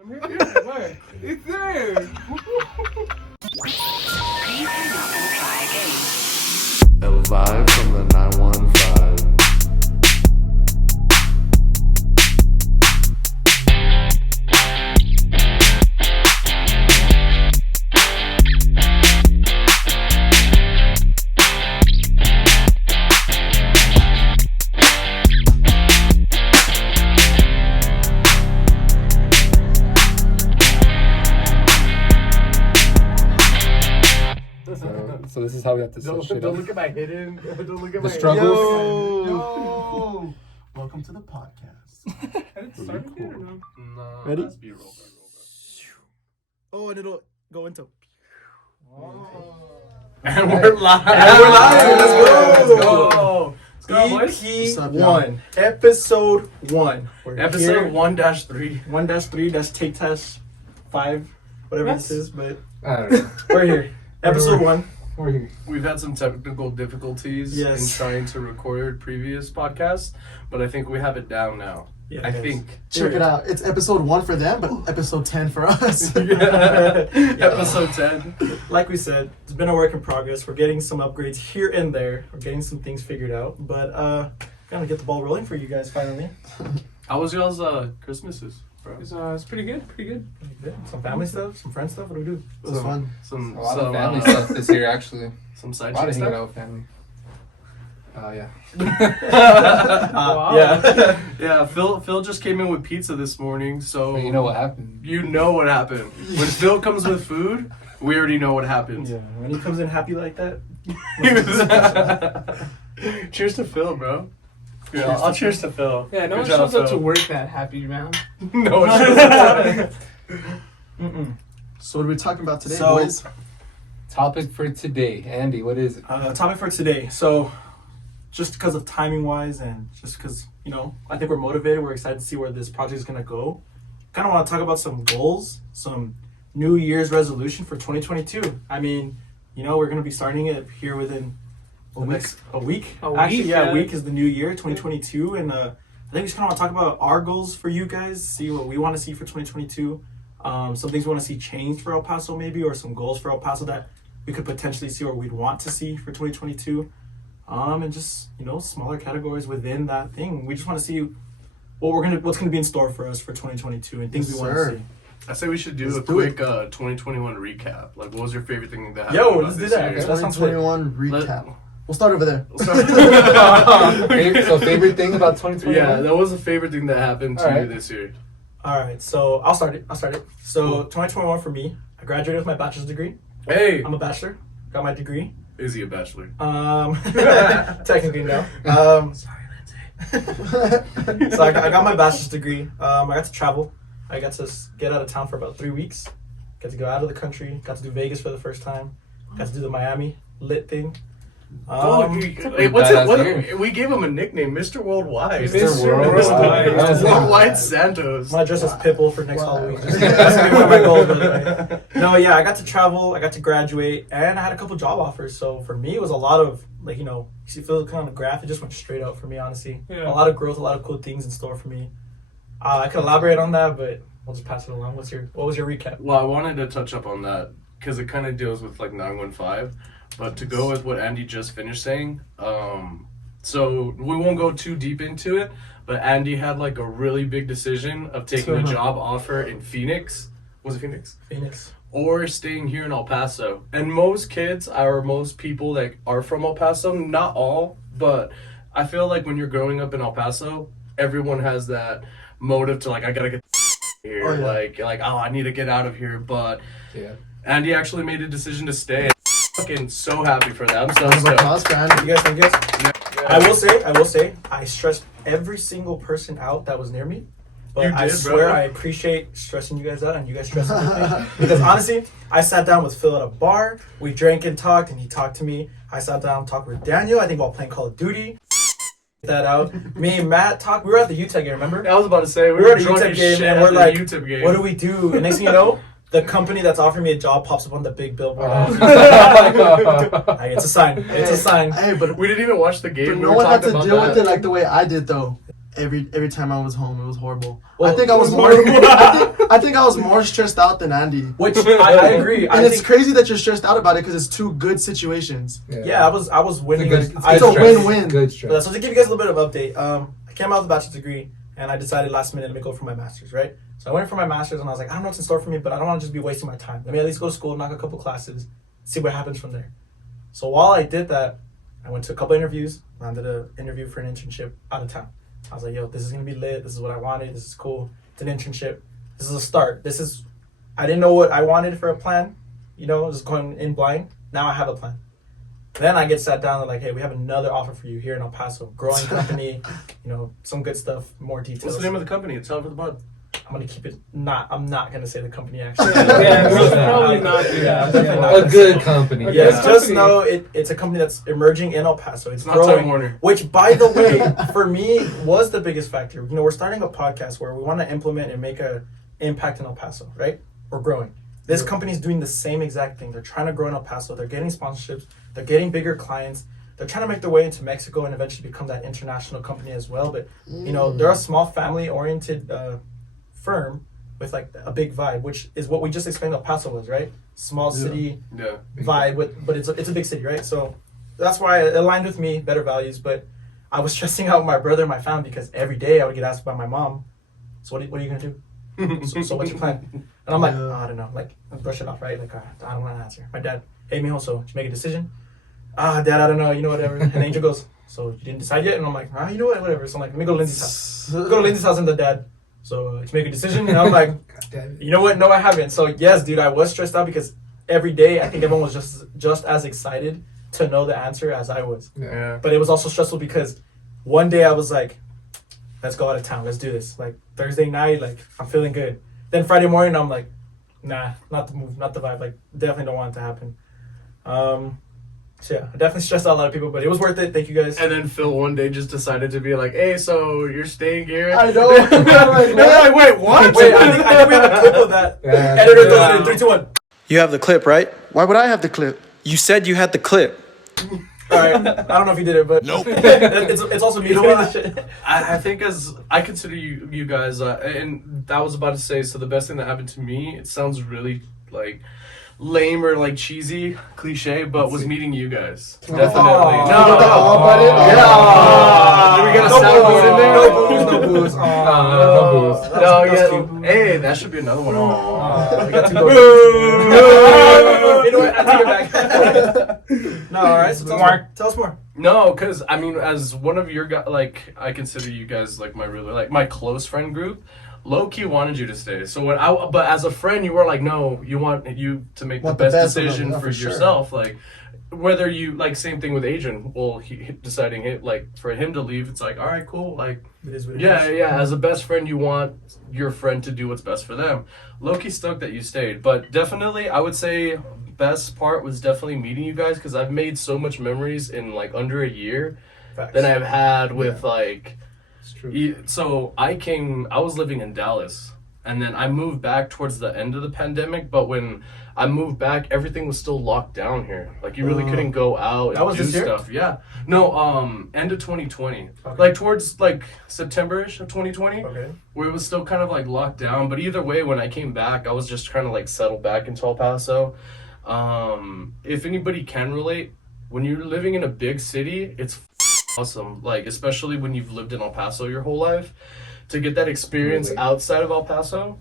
I'm here. Yeah, where? It's there. Please hang up and try again. El Vibe from the 915. So this is how we have to set shit Don't up. look at my hidden. Don't look at The my struggles. Yo. Welcome to the podcast. Had it started yet or no? No, Ready? that's B-roll. Oh, and it'll go into. And we're live. Let's go. Let's go, boys. EP1, episode 1. Episode 1-3. 1-3, take test 5, whatever this is, but I don't know. we're here. Episode 1. We're here. We've had some technical difficulties Yes. in trying to record previous podcasts, but I think we have it down now. Yeah, I guys. think. Check it out. It's episode 1 for them, but episode 10 for us. Episode 10. Like we said, it's been a work in progress. We're getting some upgrades here and there. We're getting some things figured out, but gonna get the ball rolling for you guys finally. How was y'all's Christmases, bro? It's pretty good. Pretty good. Some family stuff, some friend stuff. What do we do? It was fun. Some A lot some of family stuff this year, actually. Some A side lot chick of hanging stuff. out with family. Yeah. Yeah. Yeah, Phil just came in with pizza this morning, so But you know what happened? you know what happened. When Phil comes with food, we already know what happens. Yeah. When he comes in happy like that. Cheers to Phil, bro. Yeah, I'll cheers to Phil. Yeah, no Good one job, shows up to Phil. work that happy, man. No one shows up. So what are we talking about today, So- boys? Topic for today. Andy, what is it? Topic for today. So, just because of timing wise, and just because I think we're motivated, we're excited to see where this project is gonna go. Kind of want to talk about some goals, some New Year's resolution for 2022. I mean, we're gonna be starting it here within a week. A week, Actually, yeah, yeah. a week is the new year, 2022, and I think we just kind of want to talk about our goals for you guys, see what we want to see for 2022. Some things we want to see changed for El Paso, maybe, or some goals for El Paso that we could potentially see or we'd want to see for 2022. And just smaller categories within that thing. We just want to see what's gonna be in store for us for 2022 and things Yes, we want sir. to see. I say we should do Let's a do quick 2021 recap. Like, what was your favorite thing that happened? Yo, about let's do this that. year? That sounds lit. 2021 recap. We'll start over there. So favorite thing about 2021? Yeah, that was a favorite thing that happened to you Alright. this year. All right, so I'll start it. So 2021 for me, I graduated with my bachelor's degree. Hey, I'm a bachelor. Got my degree. is he a bachelor? Technically no. Sorry, Lindsay. So I got my bachelor's degree. I got to travel. I got to get out of town for about 3 weeks. Got to go out of the country. Got to do Vegas for the first time. Got to do the Miami lit thing. Hey, what's it? badass What, year. we gave him a nickname, Mr. Worldwide. Mr. Worldwide. Worldwide Santos. I'm gonna dress as Pitbull for next Halloween. That's gonna be one of my goals, by the way. No, yeah, I got to travel, I got to graduate, and I had a couple job offers. So for me, it was a lot of you see Phil kind of the graph, it just went straight up for me, honestly. Yeah. A lot of growth, a lot of cool things in store for me. I could elaborate on that, but we'll just pass it along. What was your recap? Well, I wanted to touch up on that because it kind of deals with like 915, but to go with what Andy just finished saying, so we won't go too deep into it, but Andy had like a really big decision of taking a job offer in Phoenix. Was it Phoenix? Phoenix. Or staying here in El Paso. And most kids, or most people that are from El Paso, not all, but I feel like when you're growing up in El Paso, everyone has that motive to like, I gotta get here. Oh, yeah. Like, oh, I need to get out of here. But Yeah. Andy actually made a decision to stay. Fucking so happy for that. I'm so Round of stoked. applause for Andy. You guys think yes? I will say, I stressed every single person out that was near me. But You I did, swear bro. I appreciate stressing you guys out and you guys stressing me. Because honestly, I sat down with Phil at a bar, we drank and talked, and he talked to me. I sat down and talked with Daniel, I think while playing Call of Duty. That out. Me and Matt talked. We were at the UTEP game, remember? I was about to say, we We were were at the drunk UTEP as game shit and at we're the like, UTEP game. what do we do? And next thing you know, the company that's offering me a job pops up on the big billboard. Hey, it's a sign. It's a sign. Hey, but We didn't even watch the game. no we were one had talking to about deal that. with it like the way I did, though. every time I was home. It was horrible. Well, I think I was it more. was horrible. I think I was more stressed out than Andy. Which I agree. And it's crazy that you're stressed out about it because it's two good situations. Yeah, I was winning. It's It's a win-win. Good stress. So to give you guys a little bit of update, I came out with a bachelor's degree and I decided last minute let me go for my master's, right? So I went for my master's and I was like, I don't know what's in store for me, but I don't want to just be wasting my time. Let me at least go to school, knock a couple classes, see what happens from there. So while I did that, I went to a couple interviews, landed an interview for an internship out of town. I was like, yo, this is gonna be lit. This is what I wanted. This is cool. It's an internship. This is a start. I didn't know what I wanted for a plan, just going in blind. Now I have a plan. Then I get sat down and like, hey, we have another offer for you here in El Paso. Growing company, some good stuff, more details. What's the name of the company? It's out for the bud. I'm gonna keep it I'm not gonna say the company actually. Yeah, we should probably not do Yeah, I'm that. definitely not A gonna good say it. company. Yes, Yeah. just know it's a company that's emerging in El Paso. It's It's not Time growing, Warner. which, by the way, for me was the biggest factor. We're starting a podcast where we want to implement and make a impact in El Paso, right? We're growing. This company is doing the same exact thing. They're trying to grow in El Paso. They're getting sponsorships. They're getting bigger clients. They're trying to make their way into Mexico and eventually become that international company as well. But they're a small family-oriented firm with like a big vibe, which is what we just explained El Paso was, right? Small city Yeah. vibe, but it's a big city, right? So that's why it aligned with me, better values. But I was stressing out my brother and my family because every day I would get asked by my mom, so what are you gonna do? so what's your plan? And I'm like, Yeah. oh, I don't know, like brush it off, right? Like I don't want to answer. My dad, hey mijo, so did you make a decision? Dad, I don't know, whatever. And Angel goes, so you didn't decide yet? And I'm like, you know what, whatever. So I'm like, let me go to Lindsay's house. Go to Lindsay's house and the dad. So to make a decision, and I'm like, you know what? No, I haven't. So yes, dude, I was stressed out because every day I think everyone was just as excited to know the answer as I was. Yeah. But it was also stressful because one day I was like, let's go out of town, let's do this. Like Thursday night, like I'm feeling good. Then Friday morning, I'm like, nah, not the move, not the vibe. Like definitely don't want it to happen. So yeah, I definitely stressed out a lot of people, but it was worth it. Thank you guys. And then Phil one day just decided to be like, "Hey, so you're staying here?" I know. And they're like, "Wait, what?" Wait, I think we have a clip of that. Yeah. Editor, throw it in. 3, 2, 1. You have the clip, right? Why would I have the clip? You said you had the clip. All right. I don't know if you did it, but nope. it's also me. You know doing what? this shit. I think as I consider you guys, and I was about to say, so the best thing that happened to me, it sounds really like lame or like cheesy, cliche, but was meeting you guys. Definitely. Aw. Yeah. Do we get a soundboard in there? No booze. No booze. No, That's yeah. cute. Hey, that should be another one. We got 2 doors. You know what? I take it back. No, all right. So tell us more. No, because I mean, as one of your guys, like I consider you guys like my close friend group. Low key wanted you to stay. So but as a friend, you were like, no, you want you to make the Want the best best of them, decision yeah, for for sure. yourself. Like, whether you like same thing with Adrian. Well, he deciding like for him to leave, it's like, all right, cool. Like, It is what it yeah, is. yeah. As a best friend, you want your friend to do what's best for them. Low-key stoked that you stayed, but definitely, I would say best part was definitely meeting you guys because I've made so much memories in like under a year Facts. than I've had with like. It's true. So I was living in Dallas, and then I moved back towards the end of the pandemic. But when I moved back, everything was still locked down here. Like you really couldn't go out That and was do this year? stuff. Yeah. No, end of 2020. Okay. Like towards like September-ish of 2020. Okay. Where it was still kind of like locked down. But either way, when I came back, I was just trying to like settle back into El Paso. If anybody can relate, when you're living in a big city, it's awesome. Like, especially when you've lived in El Paso your whole life, to get that experience Really? outside of El Paso.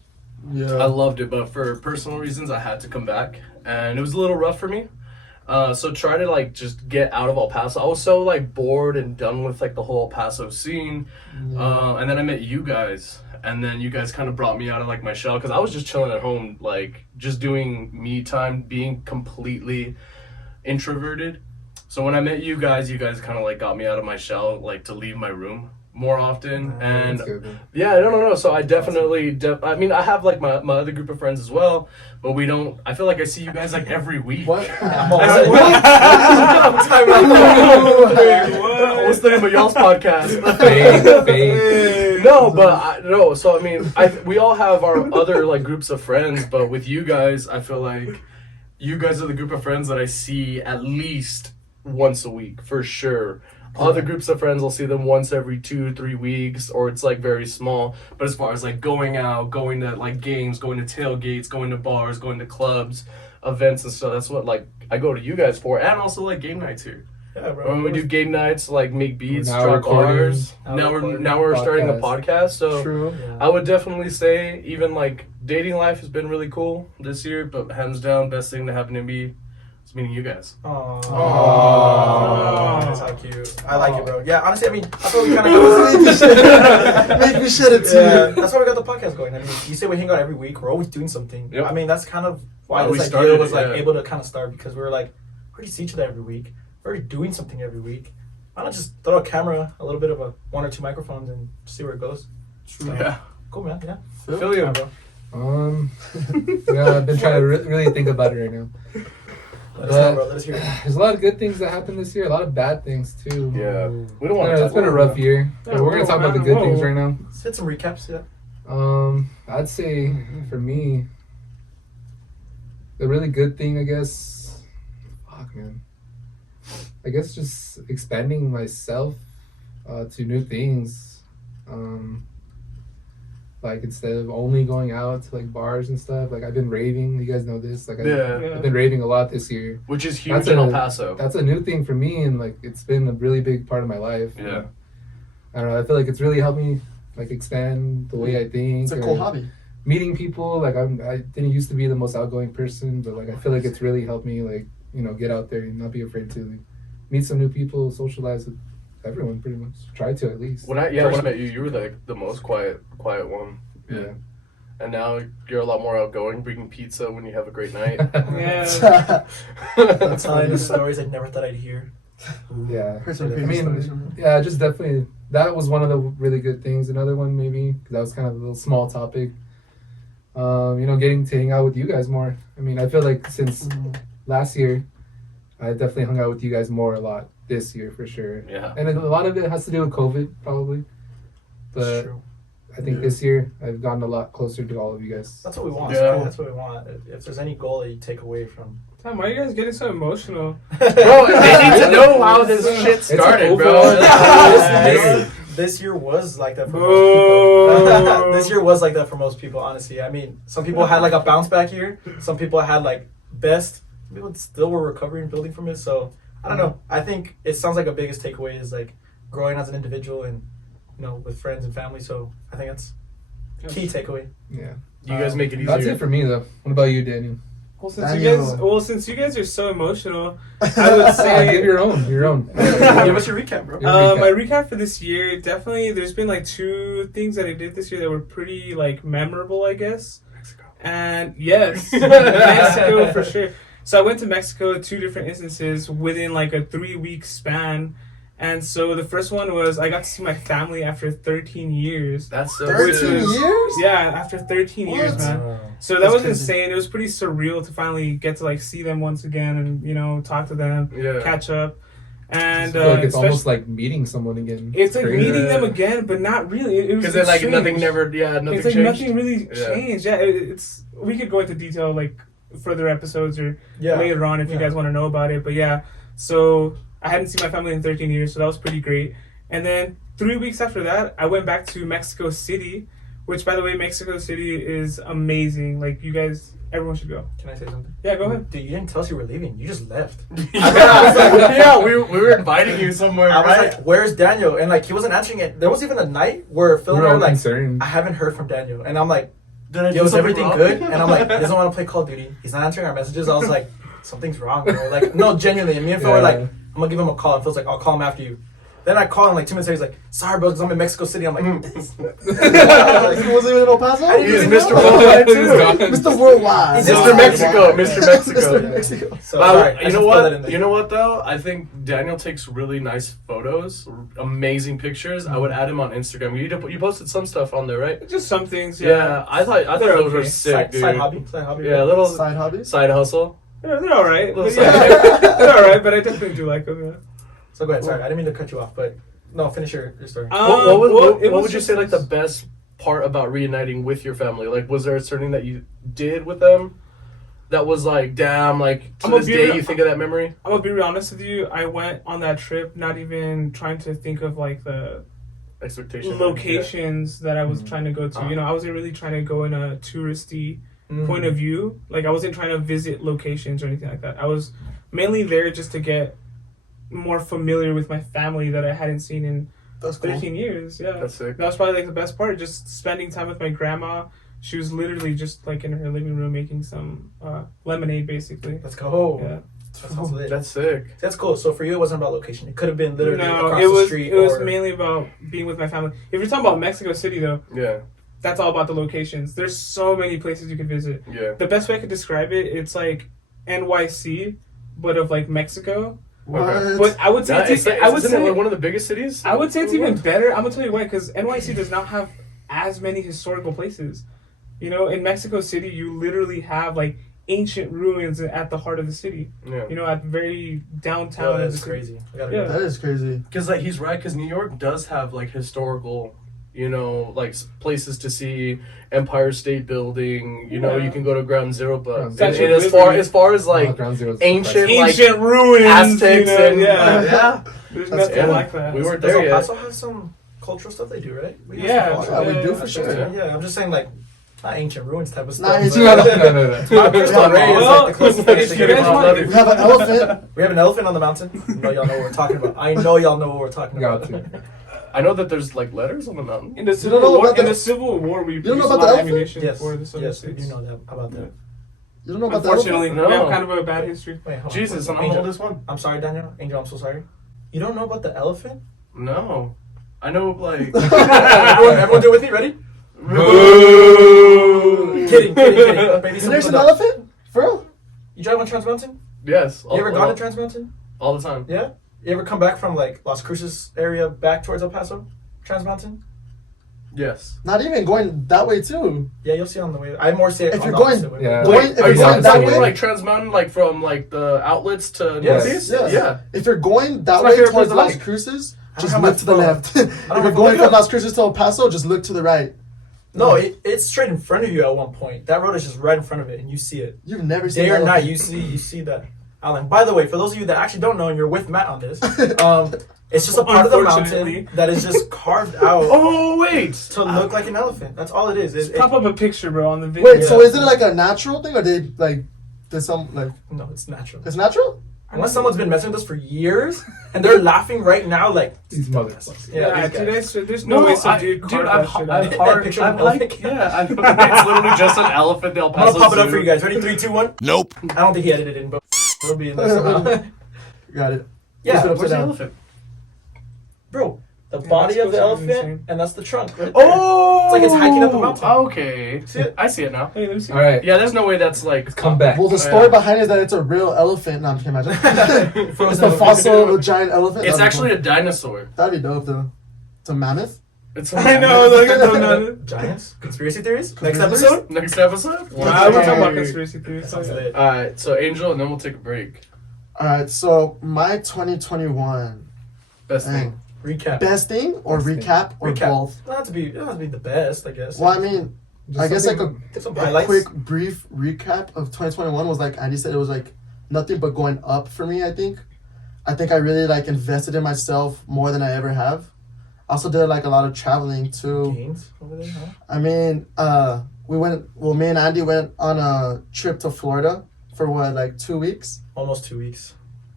Yeah. I loved it, but for personal reasons, I had to come back, and it was a little rough for me. So try to like just get out of El Paso. I was so like bored and done with like the whole El Paso scene. And then I met you guys, and then you guys kind of brought me out of like my shell because I was just chilling at home, like just doing me time, being completely introverted. So when I met you guys kind of like got me out of my shell, like to leave my room more often. And That's good, man. yeah, no. So I definitely, I mean, I have like my other group of friends as well, but we don't. I feel like I see you guys like every week. What? I said, what's the name of y'all's podcast? Fake. No, but no. So I mean, we all have our other like groups of friends, but with you guys, I feel like you guys are the group of friends that I see at least once a week for sure. Other groups of friends, I'll see them once every 2-3 weeks, or it's like very small. But as far as like going out, going to like games, going to tailgates, going to bars, going to clubs, events and stuff, that's what like I go to you guys for, and also like game nights here. Yeah, bro. When we do game nights, like make beats, Now drop recording. bars. Now Now recording. we're starting a podcast, so True. Yeah. I would definitely say even like dating life has been really cool this year, but hands down, best thing to happen to me is meeting you guys. Aww. Aww. That's how cute. I like it, bro. Yeah, honestly, I mean, that's what we kind of Make me shed it too. Yeah, that's why we got the podcast going. I mean, you say we hang out every week. We're always doing something. Yep. I mean, that's kind of why Why we this started idea was it, like yeah. able to kind of start, because we were like, we already see each other every week. We're already doing something every week. Why not just throw a camera, a little bit of a 1 or 2 microphones, and see where it goes? True. Yeah. Cool, man. Yeah. Feel you. Yeah, bro. Yeah, I've been trying to really think about it right now. Let us know, bro. Let us hear it. There's a lot of good things that happened this year, a lot of bad things too. Yeah. We don't want to It's been a rough year. But we're gonna talk about the good things right now. Let's hit some recaps. Yeah. I'd say for me, the really good thing, I guess, fuck man, I guess just expanding myself to new things. Like instead of only going out to like bars and stuff, like I've been raving. You guys know this. Like Yeah. I've been raving a lot this year. Which is huge That's in a- El Paso. That's a new thing for me, and like it's been a really big part of my life. Yeah. I don't know. I feel like it's really helped me like expand the way I think. It's a or cool hobby. Meeting people. Like I didn't used to be the most outgoing person, but like I feel like it's really helped me like get out there and not be afraid to like, meet some new people, socialize with everyone. Pretty much try to at least. When I met you, you were the most quiet one. Yeah. And now you're a lot more outgoing, bringing pizza when you have a great night. Yeah. I'm telling the stories I never thought I'd hear. Yeah. Heard some I crazy stories mean, from him. yeah, just definitely that was one of the really good things. Another one maybe because that was kind of a little small topic. Getting to hang out with you guys more. I mean, I feel like since last year, I definitely hung out with you guys more a lot this year for sure. Yeah. And a lot of it has to do with COVID probably, That's but true. I think this year I've gotten a lot closer to all of you guys. That's what we want. Yeah. That's what we want. If there's any goal that you take away from. Tom, why are you guys getting so emotional? Bro, they need to know how this shit It's an started, bro. overall- This year was like that for most Boo. people. This year was like that for most people, honestly. I mean, some people had like a bounce back year. Some people had like best. Some people still were recovering, building from it. So I don't know. I think it sounds like a biggest takeaway is like growing as an individual and with friends and family. So I think that's key takeaway. Yeah. You guys make it easier. That's it for me though. What about you, Daniel? Well, Daniel. since you guys are so emotional, I would say Give your own. Give us your recap, bro. my recap for this year, definitely there's been like 2 things that I did this year that were pretty like memorable, I guess. And yes, Mexico for sure. So I went to Mexico 2 different instances within like a 3-week span. And so the first one was I got to see my family after 13 years. That's so 13 good. years? Yeah, after 13 years, What? man. So that That's was crazy. insane. It was pretty surreal to finally get to like see them once again and talk to them, Yeah. catch up, and I feel like it's especially- almost like meeting someone again. it's like crazy. meeting them again, but not really. It was Because then like strange. nothing nothing It's like changed. nothing really Yeah. changed. Yeah, it's we could go into detail like further episodes or Yeah. later on if you guys want to know about it. But yeah, so I hadn't seen my family in 13 years, so that was pretty great. And then 3 weeks after that, I went back to Mexico City, which by the way, Mexico City is amazing. Like you guys, everyone should go. Can I say something? Yeah, go ahead. Dude, you didn't tell us you were leaving. You just left. Yeah, we were inviting you somewhere, I was right? like, "Where's Daniel?" And like he wasn't answering it. There was even a night where Phil We and were I all were like, concerned. "I haven't heard from Daniel," and I'm like, Did I do "Yo, is something everything wrong? good?" And I'm like, "He doesn't want to play Call of Duty. He's not answering our messages." I was like, "Something's wrong, bro." Like, no, genuinely. And me and Phil were like, Yeah. "I'm gonna give him a call." And Phil's like, "I'll call him after you." Then I call him like 2 minutes later. He's like, "Sorry, bro, because I'm in Mexico City." I'm like, He wasn't even in El Paso? I didn't He's even Mr. know. Worldwide He's too. gone. Mr. Worldwide. Mr. Mexico, Mr. Mexico. Mr. Mexico. So, Wow, sorry, I you just know throw that in what? there. You know what though? I think Daniel takes really nice photos, amazing pictures. I would add him on Instagram. You posted some stuff on there, right? Just some things. Yeah, I thought They're those were okay. sick, dude. Side hobby. Yeah, a little Side hobbies? side hustle. They're all right. Little But yeah, they're all right. But I definitely do like them. Yeah. So go ahead. Sorry, I didn't mean to cut you off, but no, finish your story. What it was would you just- say like the best part about reuniting with your family? Like, was there something that you did with them? that was like, damn, like to I'm a this day beauty- you think of that memory? I'm gonna be real honest with you. I went on that trip not even trying to think of like the Expectation. locations that I was trying to go to. Uh-huh. You know, I wasn't really trying to go in a touristy Mm. point of view. Like I wasn't trying to visit locations or anything like that. I was mainly there just to get more familiar with my family that I hadn't seen in That's cool. 13 years. Yeah, That's sick. that was probably like the best part. Just spending time with my grandma. She was literally just like in her living room making some lemonade, basically. Let's go. Yeah. That sounds lit. That's sick. That's cool. So for you, it wasn't about location. It could have been literally No, across it was the street. it was or... mainly about being with my family. If you're talking about Mexico City, though, Yeah. that's all about the locations. There's so many places you can visit. Yeah. The best way I could describe it, it's like NYC, but of like Mexico. What? But I would say That, it's, isn't I would it say like one of the biggest cities? I would say it's even better. I'm gonna tell you why, because NYC does not have as many historical places. You know, in Mexico City, you literally have like ancient ruins at the heart of the city. Yeah. You know, at very downtown. Oh, of the that's city. crazy. I gotta Yeah. go. That is crazy. Because like he's right. Because New York does have like historical, you know, like places to see. Empire State Building. You know, Yeah. you can go to Ground Zero, but Ground and, Zero. and as far as like Ground Zero's ancient, like Ancient ruins. Aztecs you know, and yeah. yeah. There's That's nothing cool. like that. We weren't Does there El yet. Paso have some cultural stuff they do, right? We have Yeah, some culture. Yeah, we do for That's sure. just- Yeah, I'm just saying like not ancient ruins type of stuff. Not but- ancient- No, no. Mount Crystal Rey is Well, like the closest if thing you to get guys around want- love it. We have an elephant. We have an elephant on the mountain. I know y'all know what we're talking about. I know y'all know what we're talking Got about. to. I know that there's like letters on the mountain. In the don't Civil know War, about in the- the Civil War, we don't know produced a about lot the of elephant? ammunition Yes, for the Southern yes, we states. do know that about that. You don't know about the Unfortunately, elephant? we have No. kind of a bad history. Wait, hold on. Jesus, I'm the Angel. oldest one. I'm sorry, Daniel. Angel, I'm so sorry. You don't know about the elephant? No, I know like. everyone do it with me. Ready? Kidding. Baby, And there's something an dumb. elephant? For real? You drive on Trans Mountain? Yes. You ever gone to Trans Mountain? all the time? Yeah. You ever come back from like Las Cruces area back towards El Paso? Trans Mountain? Yes. Not even going that way too. Yeah, you'll see on the way. I more see it If on you're the going- opposite way. Yeah. Going- if Are you're you going that that way? way, Like Trans Mountain, like from like the outlets to Yes, Northeast? yes. Yeah. If you're going that It's my way favorite towards place to Las like. Cruces, I don't just have look my to the phone. left. If have you're my going phone. from Las Cruces to El Paso, just look to the right. No, it's straight in front of you at one point. That road is just right in front of it, and you see it. You've never seen Day or that night, elephant. you see that outline. By the way, for those of you that actually don't know, and you're with Matt on this, it's just a part of the Unfortunately. mountain that is just carved out Oh wait. to look like an elephant. That's all it is. Just pop up a picture, bro, on the video. Wait, so is it like a natural thing, or they like did some like No, it's natural. it's natural? Unless someone's been messing with us for years, and they're laughing right now, like These motherfuckers. Yeah, these dude, guys. there's no way some dude dude, carved I've, that shit I've, out. hard, Picture I've of an elephant. hiked, yeah, I know. It's literally just an elephant. El I'm Paso gonna pop it up Zoo. for you guys. Ready? 3, 2, 1. Nope. I don't think he edited it in, but it'll be in there somehow. Got it. Yeah, Just put it Where's the down. elephant? bro, the Yeah, body that's of the supposed to be elephant, insane. and that's the trunk. Right there. Oh, It's like it's hiking up a mountain. Okay, See it? I see it now. Hey, let me see. All right, Yeah, there's no way that's like come back. Well, the Oh, story yeah. behind it is that it's a real elephant. No, I can't imagine. It's Frozen the fossil of a giant elephant. It's That'd be actually cool. a dinosaur. That'd be dope though. It's a mammoth. It's I know, like, no. Giants? Conspiracy theories? Next Conspiracy? episode? Next episode. Wow, we're talking about Hey. conspiracy theories. Sounds lit. All right, so Angel, and then we'll take a break. All right, so my 2021 Best thing. Dang. Recap. best thing or Best thing. recap or Recap. both. It doesn't have to be the best, I guess. Well, I mean, Just I guess like something- Get some a highlights. quick, brief recap of 2021 was like Andy said, it was like nothing but going up for me. I think I really like invested in myself more than I ever have. I also did like a lot of traveling too. Gains over there, huh? I mean, me and Andy went on a trip to Florida for what, like 2 weeks? Almost 2 weeks.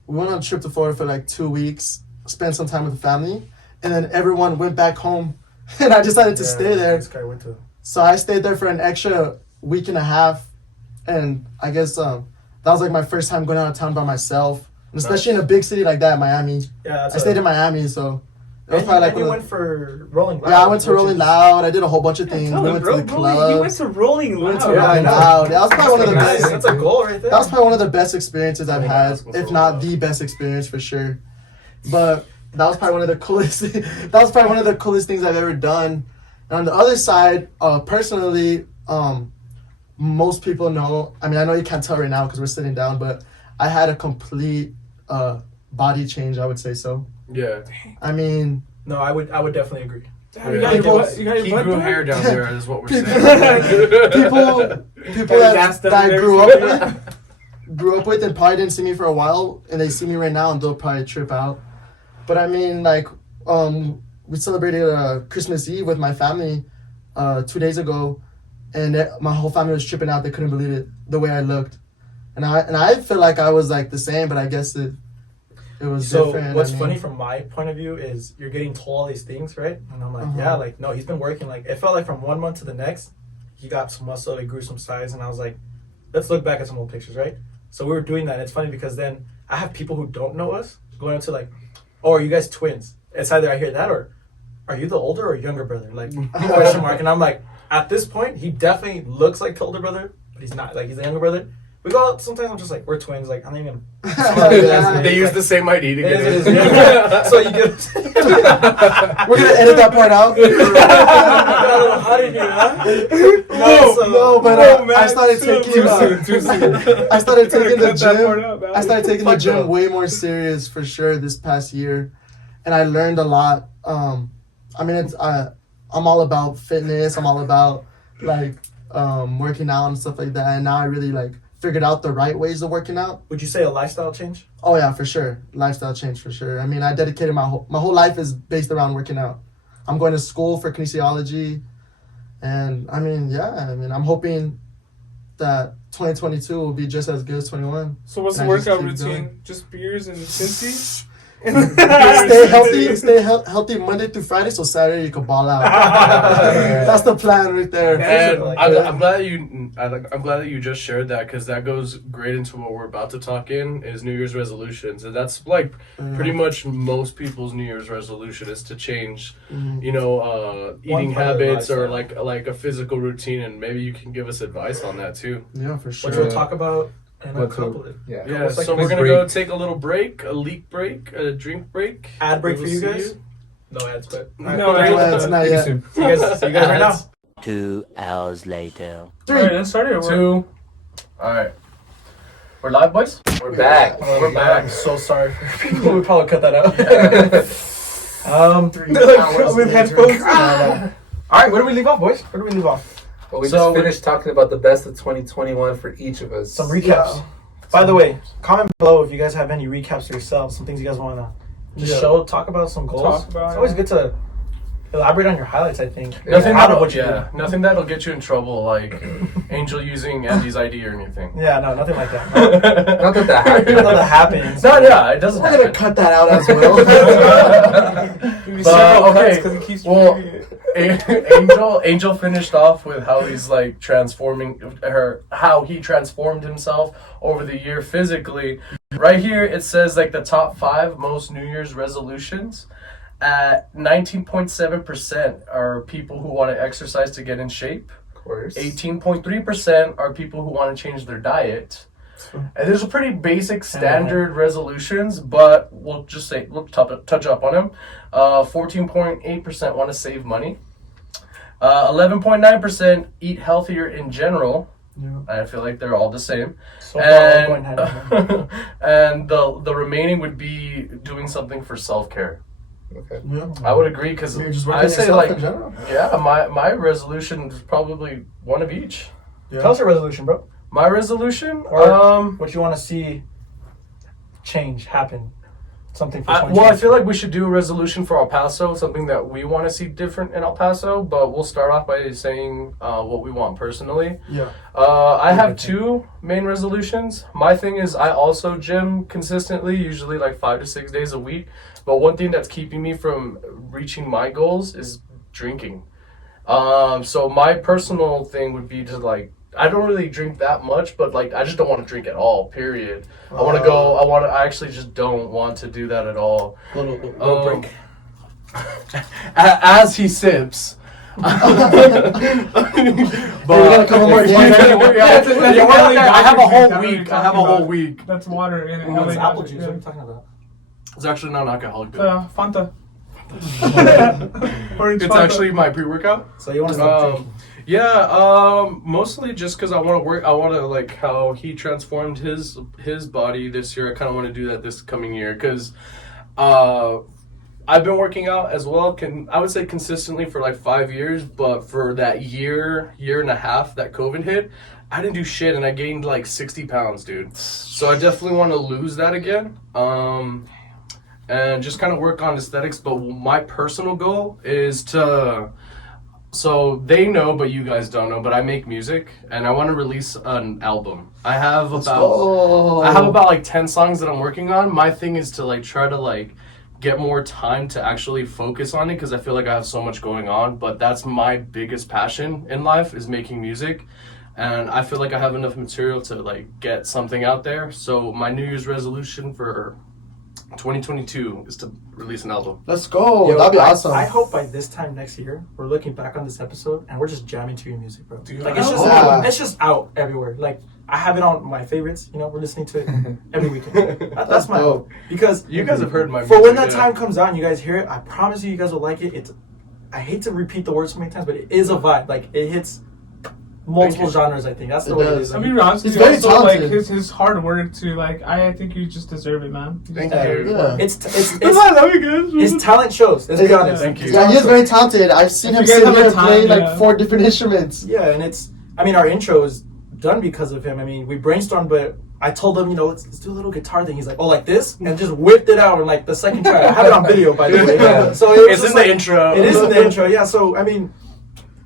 We went on a trip to Florida for like 2 weeks, spent some time with the family, and then everyone went back home, and I decided to stay there. This guy went to. So I stayed there for an extra week and a half, and I guess that was like my first time going out of town by myself, and especially in a big city like that, Miami. Yeah, that's I stayed in Miami, so it was probably like you one went of for Rolling Loud. yeah, I went to which Rolling is- Loud. I did a whole bunch of things. Tell We him, went bro, to the bro, club. he went to Rolling We went to Loud. Yeah, I Rolling know. Loud. That was probably one of the Nice. best. That's a goal right there. That was probably one of the best experiences I've Yeah, had, that's what's if all not about. the best experience for sure. But that was probably one of the coolest. That was probably one of the coolest things I've ever done. And on the other side, personally, most people know. I mean, I know you can't tell right now because we're sitting down, but I had a complete body change. I would say so. Yeah. I mean, No, I would definitely agree. Damn, you got your butt. You got your He butt grew done? hair down there, is what we're saying. people That's that I grew up with and probably didn't see me for a while, and they see me right now and they'll probably trip out. But I mean, like, we celebrated Christmas Eve with my family 2 days ago, and my whole family was tripping out. They couldn't believe it, the way I looked, and I feel like I was like the same, but I guess it was So different. what's I mean, funny from my point of view is you're getting told all these things, right? And I'm like, Uh-huh. yeah, like no, he's been working. Like it felt like from 1 month to the next, he got some muscle, he grew some size, and I was like, let's look back at some old pictures, right? So we were doing that. And it's funny because then I have people who don't know us going up to like, oh, are you guys twins? It's either I hear that or, are you the older or younger brother? Like question mark. And I'm like, at this point, he definitely looks like the older brother, but he's not. Like he's the younger brother. We go out sometimes. I'm just like, we're twins. Like I'm not even. They use the same ID to get It is, in. yeah. So you get. we're gonna edit that part out. No, but I started taking. I started taking the gym. I started taking the gym way more serious for sure this past year, and I learned a lot. I mean, I'm all about fitness. I'm all about like working out and stuff like that. And now I really like figured out the right ways of working out. Would you say a lifestyle change? Oh yeah, for sure, lifestyle change for sure. I mean, I dedicated my whole life is based around working out. I'm going to school for kinesiology, and I mean, I'm hoping that 2022 will be just as good as 21. So what's the And I just workout keep routine? going. Just beers and Cincy? Stay healthy Monday through Friday, so Saturday you can ball out. That's the plan right there. And Like I'm glad that you just shared that, because that goes great into what we're about to talk in is New Year's resolutions, and that's like pretty much most people's New Year's resolution is to change, you know, eating part of their habits or lifestyle. like a physical routine, and maybe you can give us advice on that too. Yeah, for sure. Which we'll talk about in a What's couple of Yeah. Yeah, What's like so a we're quick gonna go break? take a little break, a leak break, a drink break. ad break for We'll you see guys. No ads, but No, No, it's not Maybe yet. soon. see you guys right now. 2 hours later. Alright, let's start it. 2. All right, we're live, boys. We're back. We're back. I'm so sorry for people. We probably cut that out. 3 hours With later. headphones. All right, where do we leave off, boys? Where do we leave off? Well, we So just we- finished talking about the best of 2021 for each of us. Some recaps. By the way, comment below if you guys have any recaps for yourselves, some things you guys want to just show, talk about some goals. Talk about it's always it. good to elaborate on your highlights, I think. Nothing Out of that'll, what you nothing that'll get you in trouble, like Angel using Andy's ID or anything. do. Yeah, no, nothing like that. No. Not that that happened. None of that happens. No, yeah, it doesn't We're gonna happen. cut that out as well. Give me But, several cuts okay, 'cause he keeps well, repeating it. Angel finished off with how he's like how he transformed himself over the year physically. Right here it says like the top 5 most New Year's resolutions. At 19.7% are people who want to exercise to get in shape. Of course. 18.3% are people who want to change their diet. And there's a pretty basic standard resolutions, but we'll touch up on them. 14.8% want to save money. 11.9% eat healthier in general. Yeah. I feel like they're all the same. So far, all going And, hand in hand. and the remaining would be doing something for self-care. Okay. Yeah. I would agree, because You're just working I say yourself like, in general. yeah, my resolution is probably one of each. Yeah. Tell us your resolution, bro. My resolution, Or what you want to see change, happen. Something for well, I feel like we should do a resolution for El Paso, something that we want to see different in El Paso, but we'll start off by saying what we want personally. Yeah. I have 2 main resolutions. My thing is I also gym consistently, usually like 5 to 6 days a week, but one thing that's keeping me from reaching my goals is drinking. So my personal thing would be to like, I don't really drink that much, but like I just don't want to drink at all, period. I actually just don't want to do that at all. Little break. As he sips. But gotta come on, I have a whole week. I have a whole week. That's water in it. No, it's apple juice. What are you talking about? It's actually non-alcoholic beer. Fanta. Orange It's Fanta. actually my pre-workout. So you want to stop Um, drinking? Yeah, mostly just because I want to work. I want to like how he transformed his body this year. I kind of want to do that this coming year because, I've been working out as well. I would say consistently for like 5 years, but for that year and a half that COVID hit, I didn't do shit and I gained like 60 pounds, dude. So I definitely want to lose that again. And just kind of work on aesthetics. But my personal goal is to. So they know, but you guys don't know. But I make music, and I want to release an album. I have about like 10 songs that I'm working on. My thing is to like try to like get more time to actually focus on it because I feel like I have so much going on. But that's my biggest passion in life is making music, and I feel like I have enough material to like get something out there. So my New Year's resolution for 2022 is to release an album. Let's go. Yo, That'd be awesome. I hope by this time next year we're looking back on this episode and we're just jamming to your music, bro. Dude, Like it's just out everywhere. Like I have it on my favorites. You know, we're listening to it every weekend. That's my hope because You guys have heard my music. for when that yeah. time comes on, you guys hear it. I promise you guys will like it. It's I hate to repeat the words so many times, but it is a vibe. Like it hits multiple genres. I think that's the It way it does. is. I Like, mean, honestly, He's very also, like talented. his hard work to like. I think you just deserve it, man. Thank Yeah. you. Yeah. I love you guys. his talent shows. Let's be honest. Thank you. Yeah, he is very talented. I've seen him If you guys sit have here the and play time, like yeah. 4 different instruments. Yeah, and it's. I mean, our intro is done because of him. I mean, we brainstormed, but I told him, let's do a little guitar thing. He's like, oh, like this, and just whipped it out in like the second try. I have it on video, by the way. Yeah. So it was It's just in the like- intro. It is in the intro. Yeah. So I mean,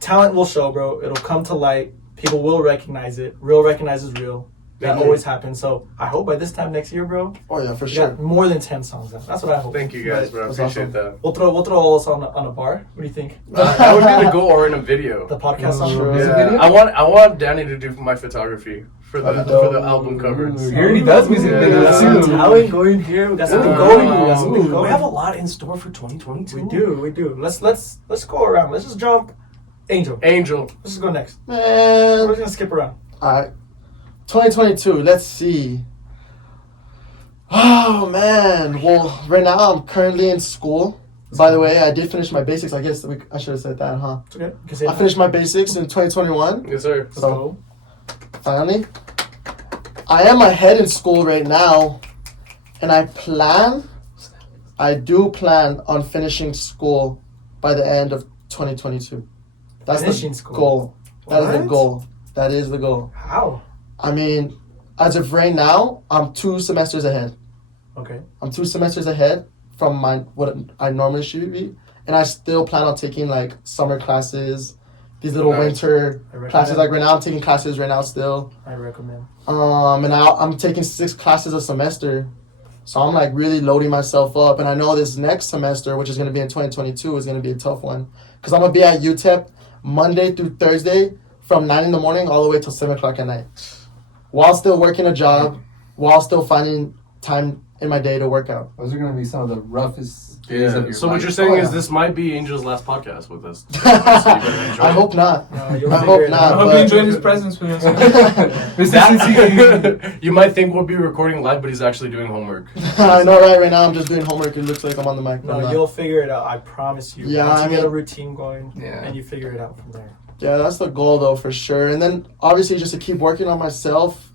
talent will show, bro. It'll come to light. People will recognize it. Real recognizes real. That Thank you. always happens. So I hope by this time next year, bro, Oh yeah, for we sure. got more than 10 songs out. That's what I hope. Thank you guys, But bro. I That's appreciate awesome. that. We'll throw all this on a bar. What do you think? That would be the goal, or in a video. The podcast song. Sure. Music Yeah. video? I want Danny to do my photography for the That'd be dope. for the album covers. He already does music Yeah. videos Got some too. talent going here. We got something Ooh. going. We got something Ooh. going. We have a lot in store for 2022. We do. Let's go around. Let's just jump. Angel. Angel. Let's just go next. We're Man. just gonna skip around. Alright. 2022, let's see. Oh man. Well, right now I'm currently in school. By the way, I did finish my basics. I guess I should have said that, huh? It's okay. You can say I finished my basics in 2021. Yes, sir. So, finally. I am ahead in school right now. And I do plan on finishing school by the end of 2022. That's Finishing the school? goal. That is the What? goal. That is the goal. How? I mean, as of right now, I'm 2 semesters ahead. Okay. I'm 2 semesters ahead from what I normally should be, and I still plan on taking like summer classes, these little Nice. winter I recommend. classes. Like right now, I'm taking classes right now still. I recommend. And I'm taking 6 classes a semester, so I'm like really loading myself up. And I know this next semester, which is gonna be in 2022, is gonna be a tough one because I'm gonna be at UTEP Monday through Thursday from 9 in the morning all the way till 7 o'clock at night, while still working a job, while still finding time in my day to work out. Those are gonna be some of the roughest days of Yeah. your So what life. you're saying Oh, is yeah. this might be Angel's last podcast with us. I hope not. You'll I figure hope it not. I out. hope but- you enjoyed his presence with us. That, you might think we'll be recording live, but he's actually doing homework. I know, right? Right now, I'm just doing homework. It looks like I'm on the mic. but I'm No, not. you'll figure it out. I promise you. Yeah, Once I you get mean- a routine going, Yeah. and you figure it out from there. Yeah, that's the goal, though, for sure. And then, obviously, just to keep working on myself,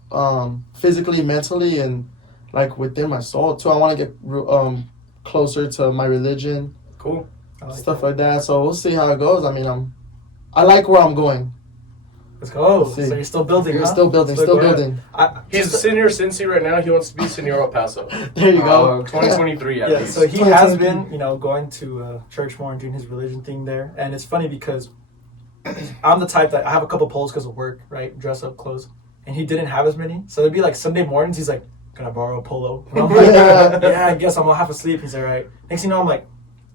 physically, mentally, and like within my soul too. I want to get closer to my religion, Cool. I like stuff that. like that. So we'll see how it goes. I mean, I like where I'm going. Let's go. See. So you're still building, You're huh? still building, So still go ahead. building. He's senior Cincy right now. He wants to be senior at Paso. There you go. 2023 at Yeah, least. so he has 2023. been, going to church more and doing his religion thing there. And it's funny because I'm the type that I have a couple poles because of work, right? Dress up clothes. And he didn't have as many. So it'd be like Sunday mornings, he's like, can I borrow a polo? And I'm like, yeah, I guess I'm going to have to sleep. He's like, all right. Next thing you know, I'm like,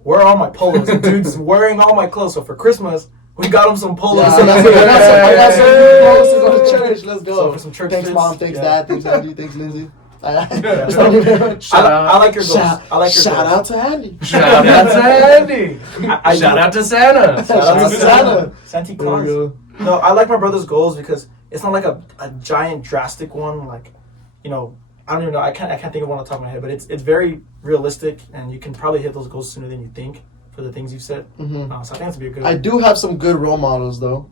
where are all my polos? And dude's wearing all my clothes. So for Christmas, we got him some polos. Yeah, I got some promises on the church. Let's So go. for some church Thanks, fits, Mom. Thanks, yeah. Dad. Thanks, Andy. Thanks, Lindsay. Shout out. I like your goals. I like your Shout goals. out to Andy. Shout out to Andy. I Shout do- out to Santa. Shout out to Santa. Santa There Claus. we go. No, I like my brother's goals because it's not like a giant drastic one. Like, I don't even know. I can't think of one on the top of my head, but it's very realistic, and you can probably hit those goals sooner than you think for the things you've said. Mhm. So I think that's be a good. I do have some good role models, though.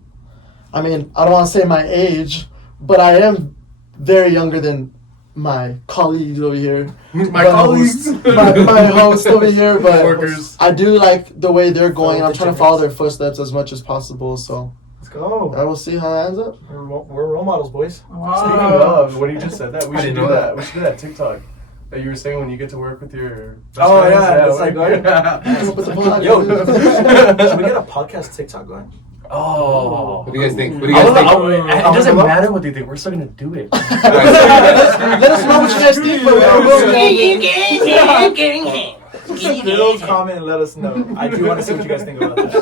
I mean, I don't want to say my age, but I am very younger than my colleagues over here. My But- colleagues. my host over here, but Workers. I do like the way they're going. Fellow I'm trying to follow their footsteps as much as possible. So Let's go. I will see how it ends up. We're role models, boys. Speaking of, when you just said that, we I should didn't do know that. that. We should do that TikTok that you were saying when you get to work with your. best Oh, friends. yeah, it's like going- Come up with the podcast. Yo, should we get a podcast TikTok going? Oh. What do you guys think? What do you guys think? It doesn't matter what they think. We're still gonna do it. Let us know what you guys think. Little comment and let us know. I do want to see what you guys think about that.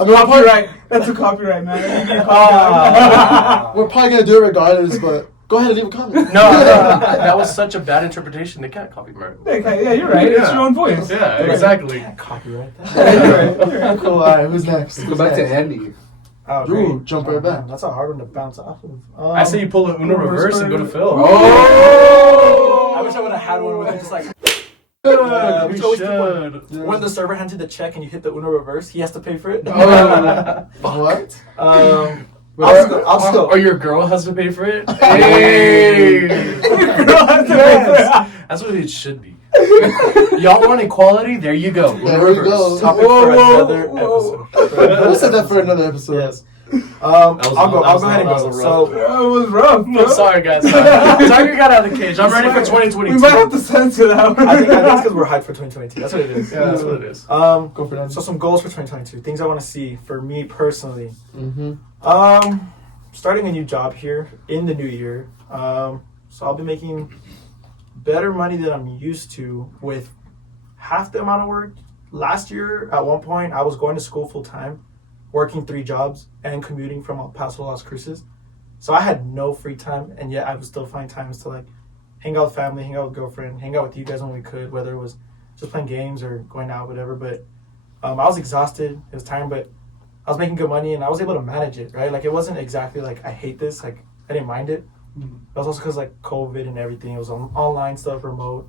I mean, Copyright. That's a copyright, man. we're probably gonna do it regardless, but go ahead and leave a comment. No, that was such a bad interpretation. They can't copy Mark. Yeah, you're right. It's Yeah. your own voice. Yeah, exactly. Copyright that. You're right. Cool. All right, who's next? Go back to Andy. Oh, Dude, great. jump right man, back. That's a hard one to bounce off of. I say you pull a Uno reverse and go to Phil. I wish I would have had one where it's just like. Yeah, we we always should. when the server hands you the check and you hit the Uno reverse, he has to pay for it. What? I'll just go. Or your girl has to pay for it. Hey. That's what it should be. Y'all want equality? There you go. There Uno we reverse. go. Topic for another episode. We'll set that for another episode. Yes. That was I'll go ahead and that go. was a So, It was rough. No, sorry guys. Tiger got out of the cage. I'm ready for 2022. We might have to censor that one. I think it's because we're hyped for 2022. That's what it is. Yeah, that's what it is. Go for that. So some goals for 2022. Things I want to see for me personally. Mm-hmm. Starting a new job here in the new year. So I'll be making better money than I'm used to with half the amount of work. Last year, at one point, I was going to school full time, working 3 jobs, and commuting from El Paso to Las Cruces. So I had no free time, and yet I would still find times to like hang out with family, hang out with girlfriend, hang out with you guys when we could, whether it was just playing games or going out, whatever. But I was exhausted. It was tiring, but I was making good money, and I was able to manage it, right? Like, it wasn't exactly like, I hate this. Like, I didn't mind it. It was also because, like, COVID and everything. It was online stuff, remote.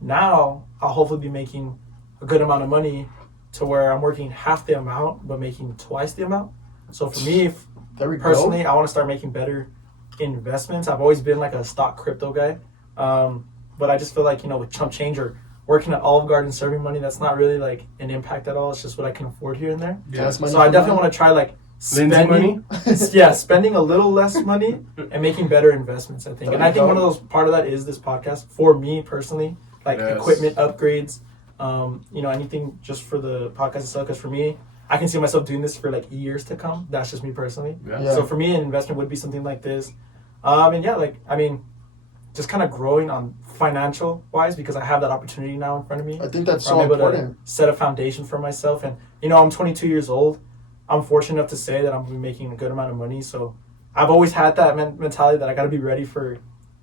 Now, I'll hopefully be making a good amount of money to where I'm working half the amount, but making twice the amount. So for me, There we go. personally, I want to start making better investments. I've always been like a stock crypto guy. But I just feel like, with chump change or working at Olive Garden serving money, that's not really like an impact at all. It's just what I can afford here and there. Yeah. That's money So I for definitely money. want to try like Lindsay money? spending a little less money and making better investments, I think. And I think one of those part of that is this podcast for me personally, like Yes. equipment upgrades, anything just for the podcast itself. Because for me, I can see myself doing this for like years to come. That's just me personally. Yeah. Yeah. So for me, an investment would be something like this. Just kind of growing on financial wise because I have that opportunity now in front of me. I think that's where so I'm able important. to set a foundation for myself. And, I'm 22 years old. I'm fortunate enough to say that I'm going to be making a good amount of money. So I've always had that mentality that I got to be ready for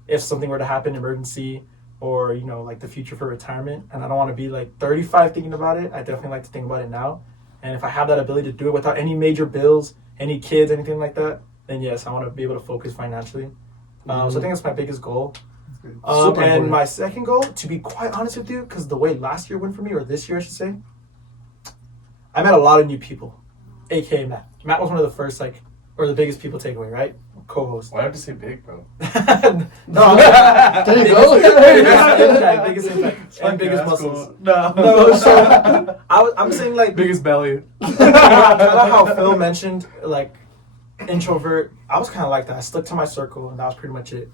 if something were to happen, emergency, or, like the future for retirement. And I don't want to be like 35 thinking about it. I definitely like to think about it now. And if I have that ability to do it without any major bills, any kids, anything like that, then yes, I want to be able to focus financially. So I think that's my biggest goal. Super And important. my second goal, to be quite honest with you, because the way last year went for me, or this year I should say, I met a lot of new people, aka Matt. Matt was one of the first, or the biggest people takeaway, right? Co-host. Why do I have to say big, bro? No, There you go. biggest impact, and biggest that's muscles. cool. No. No, so I'm saying like Biggest belly. kind of how Phil mentioned, like introvert. I was kind of like that. I stuck to my circle, and that was pretty much it.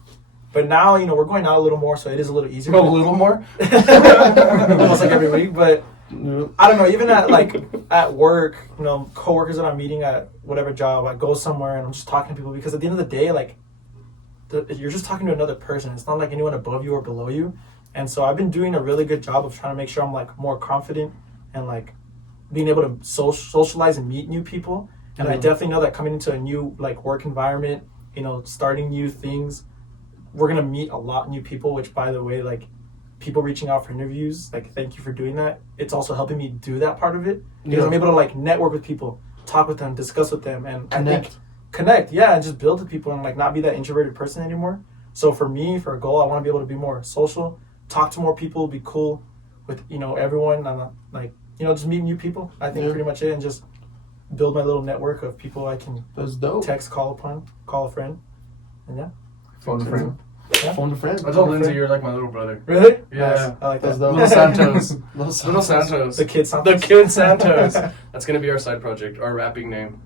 But now, we're going out a little more, so it is a little easier. A little more? Almost like every week, but I don't know. Even at work, coworkers that I'm meeting at whatever job, I go somewhere and I'm just talking to people because at the end of the day, you're just talking to another person. It's not like anyone above you or below you. And so I've been doing a really good job of trying to make sure I'm more confident and being able to socialize and meet new people. And I definitely know that coming into a new work environment, starting new things, we're gonna meet a lot of new people. Which, by the way, people reaching out for interviews, thank you for doing that. It's also helping me do that part of it because I'm able to network with people, talk with them, discuss with them, and connect, and just build with people and not be that introverted person anymore. So for me, for a goal, I want to be able to be more social, talk to more people, be cool with everyone, and just meet new people. I think pretty much it, and just build my little network of people I can That's dope. text, call a friend, and Phone a friend. Phone a friend. I told Lindsay you're like my little brother. Really? Yeah. I like That's that. dope. Little Santos. Little Little Santos. The kid The Santos. Kid Santos. That's gonna be our side project, our rapping name.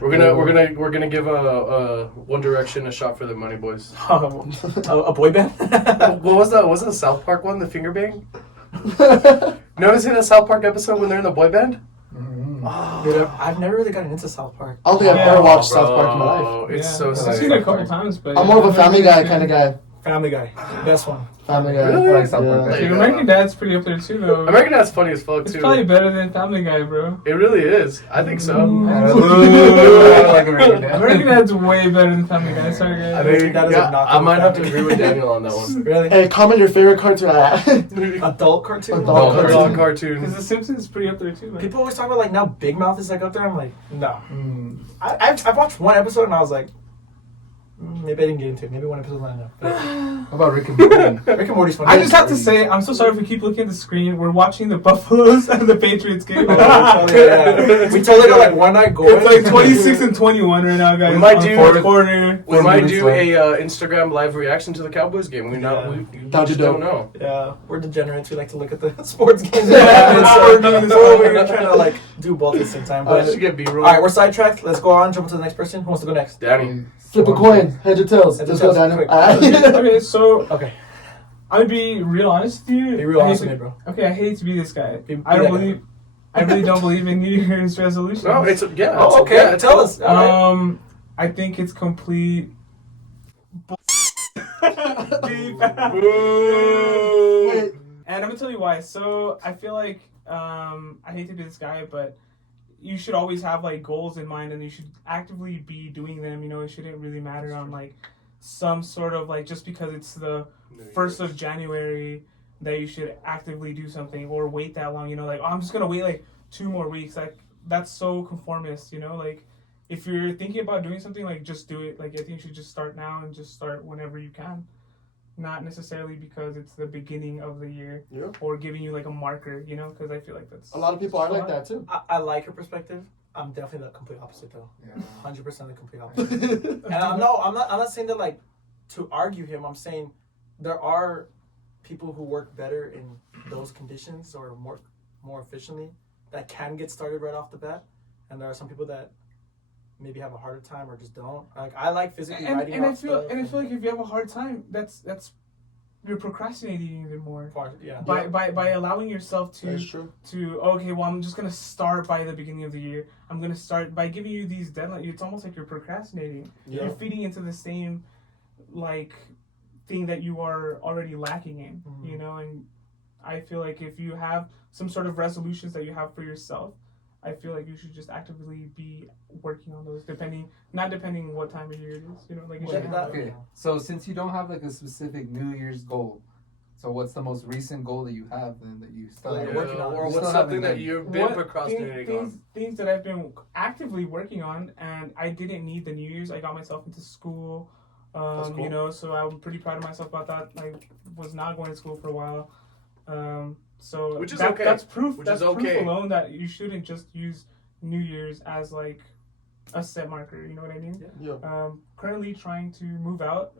We're gonna give a One Direction a shot for the money, boys. A boy band? What was that? Was it the South Park one? The finger bang? Noticing the South Park episode when they're in the boy band? Dude, I've never really gotten into South Park. I don't think I've Yeah. ever watched South Park in my life. Oh, it's Yeah. so I've sick. seen it a couple times, but I'm more of a Family Guy kind of guy. Family Guy. Best one. Family Guy. Really? I like South Park. Yeah. Dude, American Dad's pretty up there too, though. American Dad's funny as fuck It's too. probably better than Family Guy, bro. It really is. I think so. I like American Dad. American Dad's way better than Family Guy. Sorry, I guys. think That is a knock I on might have to Family agree with Daniel on that one. Really? Hey, comment your favorite cartoon. Adult cartoon? Adult Adult cartoon. cartoon. Because The Simpsons is pretty up there too, man. People always talk about like now Big Mouth is like up there. I'm like, no. Mm. I've watched one episode and I was like, maybe I didn't get into it. Maybe one episode not enough. But How about Rick and Morty? Rick and Morty's funny. I just have to say, I'm so sorry if we keep looking at the screen. We're watching the Buffaloes and the Patriots game. Yeah. We totally got like one night going. It's like 26 and 21 right now, guys. We might on do- fourth quarter. We 4 might minutes do left. a Instagram live reaction to the Cowboys game. We Yeah. we That'd just be don't dope. know. Yeah, we're degenerates. We like to look at the sports games. Yeah. So we're trying to like do both at the same time. I But should get B-roll. all right, we're sidetracked. Let's go on. Jump to the next person. Who wants to go next? Danny. Flip a coin. Heads or tails. Heads or Let's go, tails, Daniel. quick. Alright. Okay, so Okay, I'm gonna be real honest with you. be real I hate honest to- with me, bro. Okay, I hate to be this guy. Be I that don't guy. believe. I really don't believe in New Year's resolutions. No, it's yeah. Oh, it's- okay. yeah, it's Tell cool. us. All right. I think it's complete. Deep. Wait. And I'm gonna tell you why. So I feel like I hate to be this guy, but you should always have like goals in mind, and you should actively be doing them. You know, it shouldn't really matter on like some sort of like just because it's the 1st of January that you should actively do something or wait that long. You know, like, oh, I'm just gonna wait like 2 more weeks. Like that's so conformist. You know, like if you're thinking about doing something, like just do it. Like I think you should just start now and just start whenever you can. Not necessarily because it's the beginning of the year Yeah. or giving you like a marker, you know, because I feel like that's A lot of people are like that too. I like her perspective. I'm definitely the complete opposite though. Yeah. 100% the complete opposite. And I'm not saying that like to argue him. I'm saying there are people who work better in those conditions or more efficiently that can get started right off the bat, and there are some people that maybe have a harder time or just don't. Like I like physically writing and I out feel stuff and I feel like if you have a hard time, that's you're procrastinating even more yeah. by allowing yourself That's true. to okay, well, I'm just gonna start by the beginning of the year. I'm gonna start by giving you these deadlines. It's almost like you're procrastinating. Yeah. You're feeding into the same like thing that you are already lacking in, you know. And I feel like if you have some sort of resolutions that you have for yourself, I feel like you should just actively be working on those, not depending what time of year it is, you know. Like you should have, Okay, so since you don't have like a specific New Year's goal, so what's the most recent goal that you have then that you still Like, have? working on it. Or You what's still something haven't that done? you've been What procrastinating on? things that I've been actively working on, and I didn't need the New Year's. I got myself into school, That's cool. you know, so I'm pretty proud of myself about that. I was not going to school for a while, so Which is that, okay. That's proof. Which That's is proof okay. alone that you shouldn't just use New Year's as like a set marker. You know what I mean? Yeah. Currently trying to move out.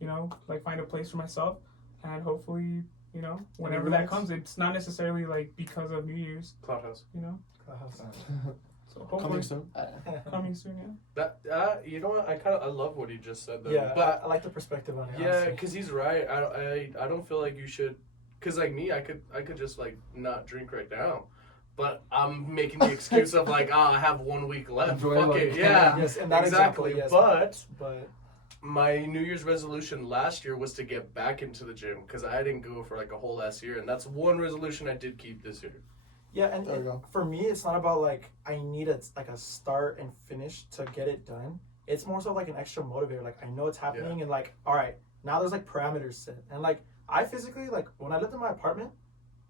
You know, like find a place for myself, and hopefully, you know, whenever that roommates? comes, it's not necessarily like because of New Year's. Cloud House. You know. So hopefully Coming soon. coming soon, yeah. That you know what? I love what he just said though. Yeah, But I like the perspective on it. yeah, honestly. because he's right. I don't feel like you should. Because like me, I could just like not drink right now. But I'm making the excuse of like, I have 1 week left. Enjoy Fuck life. it, yeah. Yes, and that exactly. example, yes. But my New Year's resolution last year was to get back into the gym because I didn't go for like a whole last year, and that's one resolution I did keep this year. Yeah, and There we go. for me, it's not about like I need a start and finish to get it done. It's more so like an extra motivator. Like I know it's happening, and like all right, now there's like parameters set. And like I physically like when I lived in my apartment,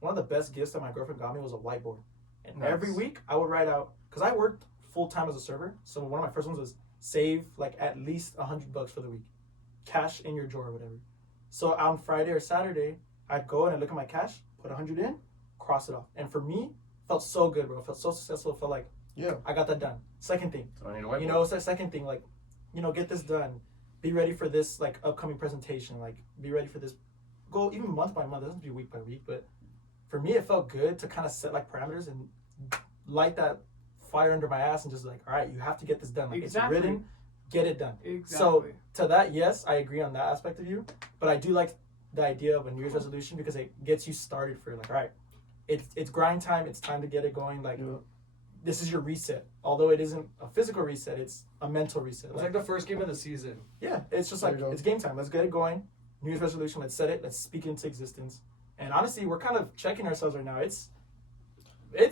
one of the best gifts that my girlfriend got me was a whiteboard. And Nice. every week I would write out because I worked full time as a server. So one of my first ones was save like at least $100 for the week, cash in your drawer or whatever. So on Friday or Saturday, I'd go and I'd look at my cash, put 100 in, cross it off. And for me, felt so good, bro. Felt so successful. Felt like Yeah. I got that done. Second thing, So I need a whiteboard. you know, it's the second thing, like, you know, get this done. be ready for this like upcoming presentation. Like be ready for this. Go even month by month. It doesn't have to be week by week, but for me, it felt good to kind of set like parameters and light that fire under my ass and just like, all right, you have to get this done. Like Exactly. it's written, get it done. Exactly. So to that, yes, I agree on that aspect of you, but I do like the idea of a New Year's resolution because it gets you started for like, all right, it's grind time. It's time to get it going. Like this is your reset. Although it isn't a physical reset, it's a mental reset. It's like the first game of the season. Yeah, it's just There like you go. it's game time. Let's get it going. New Year's resolution. Let's set it. Let's speak into existence. And honestly, we're kind of checking ourselves right now. It's